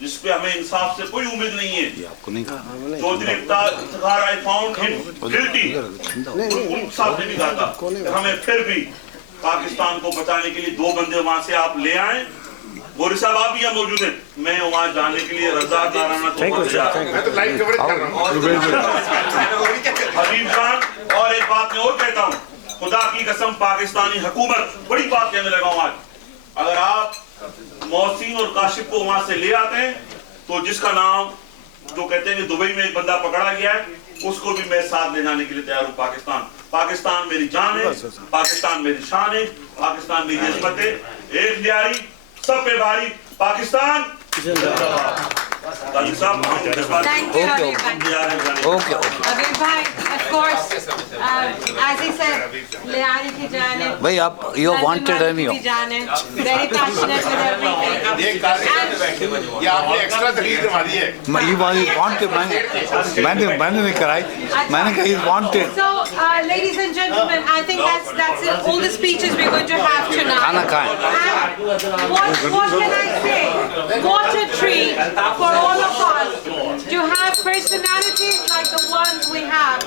जिसपे हमें इंसाफ से कोई उम्मीद नहीं है। आपको नहीं कहा Chaudhry Iftikhar I found him guilty, साहब ने भी कहा था। हमें फिर भी पाकिस्तान को बचाने के लिए 2 बंदे वहां से आप ले आए। गोरी साहब आप भी यहाँ मौजूद हैं, मैं वहां जाने के लिए रजाकाराना तौर पर मैं तो लाइव कवरेज कर रहा हूँ। हबीब खान, और एक बात मैं और कहता हूँ, खुदा की कसम पाकिस्तानी हुकूमत, बड़ी बात कहने लगा हूँ आज, अगर आप मोहसिन और काशिफ को वहां से ले आते हैं तो जिसका नाम जो कहते हैं कि दुबई में एक बंदा पकड़ा गया है, उसको भी मैं साथ ले जाने के लिए तैयार हूँ। पाकिस्तान मेरी जान है, पाकिस्तान मेरी शान है, पाकिस्तान मेरी इज्जत है। एक लियारी सब पे भारी, पाकिस्तान जिंदाबाद। Thank you, Habib bhai. Okay Habib bhai, of course, as he said, Lyari की जान है, भाई आप यू वांटेड एनी की जान है, very passionate with everything. ये ये आपने एक्स्ट्रा तकलीफ करवा दी है। यू वांटेड मैंने नहीं कराई, मैंने कही wanted. So, ladies and gentlemen, I think that's it. All the speeches we're going to have tonight. खाना खाएं। And what can I say? What a treat for all of us to have personalities like the ones we have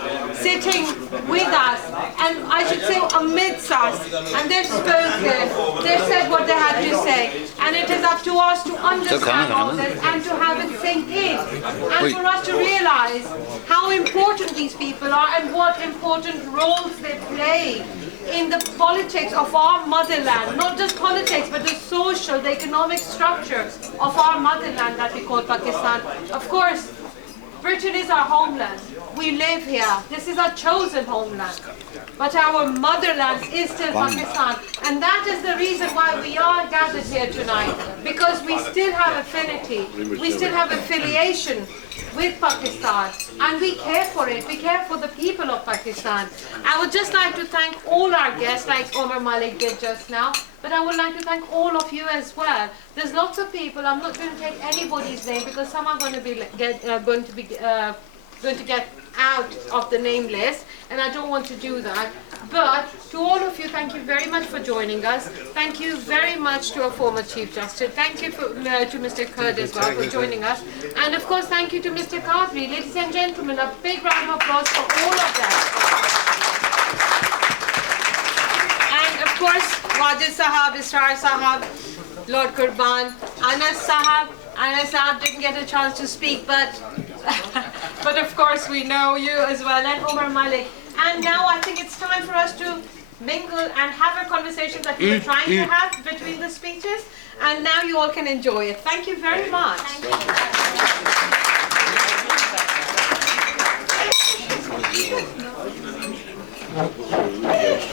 sitting with us, and I should say amidst us, and they've spoken, they've said what they had to say, and it is up to us to understand all this and to have it sink in, and for us to realize how important these people are and what important roles they play in the politics of our motherland. Not just politics, but the social, the economic structures of our motherland that we call Pakistan. Of course, Britain is our homeland. We live here. This is our chosen homeland. But our motherland is still Pakistan. And that is the reason why we are gathered here tonight. Because we still have affinity. We still have affiliation with Pakistan. And we care for it. We care for the people of Pakistan. I would just like to thank all our guests, like Omar Malik did just now. But I would like to thank all of you as well. There's lots of people. I'm not going to take anybody's name because some are going to be going to get out of the name list, and I don't want to do that. But to all of you, thank you very much for joining us. Thank you very much to our former Chief Justice. Thank you to Mr. Kurd as well for joining us. And of course, thank you to Mr. Qadri. Ladies and gentlemen, a big round of applause for all of them. And of course, Wajid Sahab, Israr Sahab, Lord Qurban, Anas Sahab. Anas Sahab didn't get a chance to speak, but of course we know you as well, and Omar Malik. And now I think it's time for us to mingle and have a conversation that we were trying to have between the speeches, and now you all can enjoy it. Thank you very much. Thank you.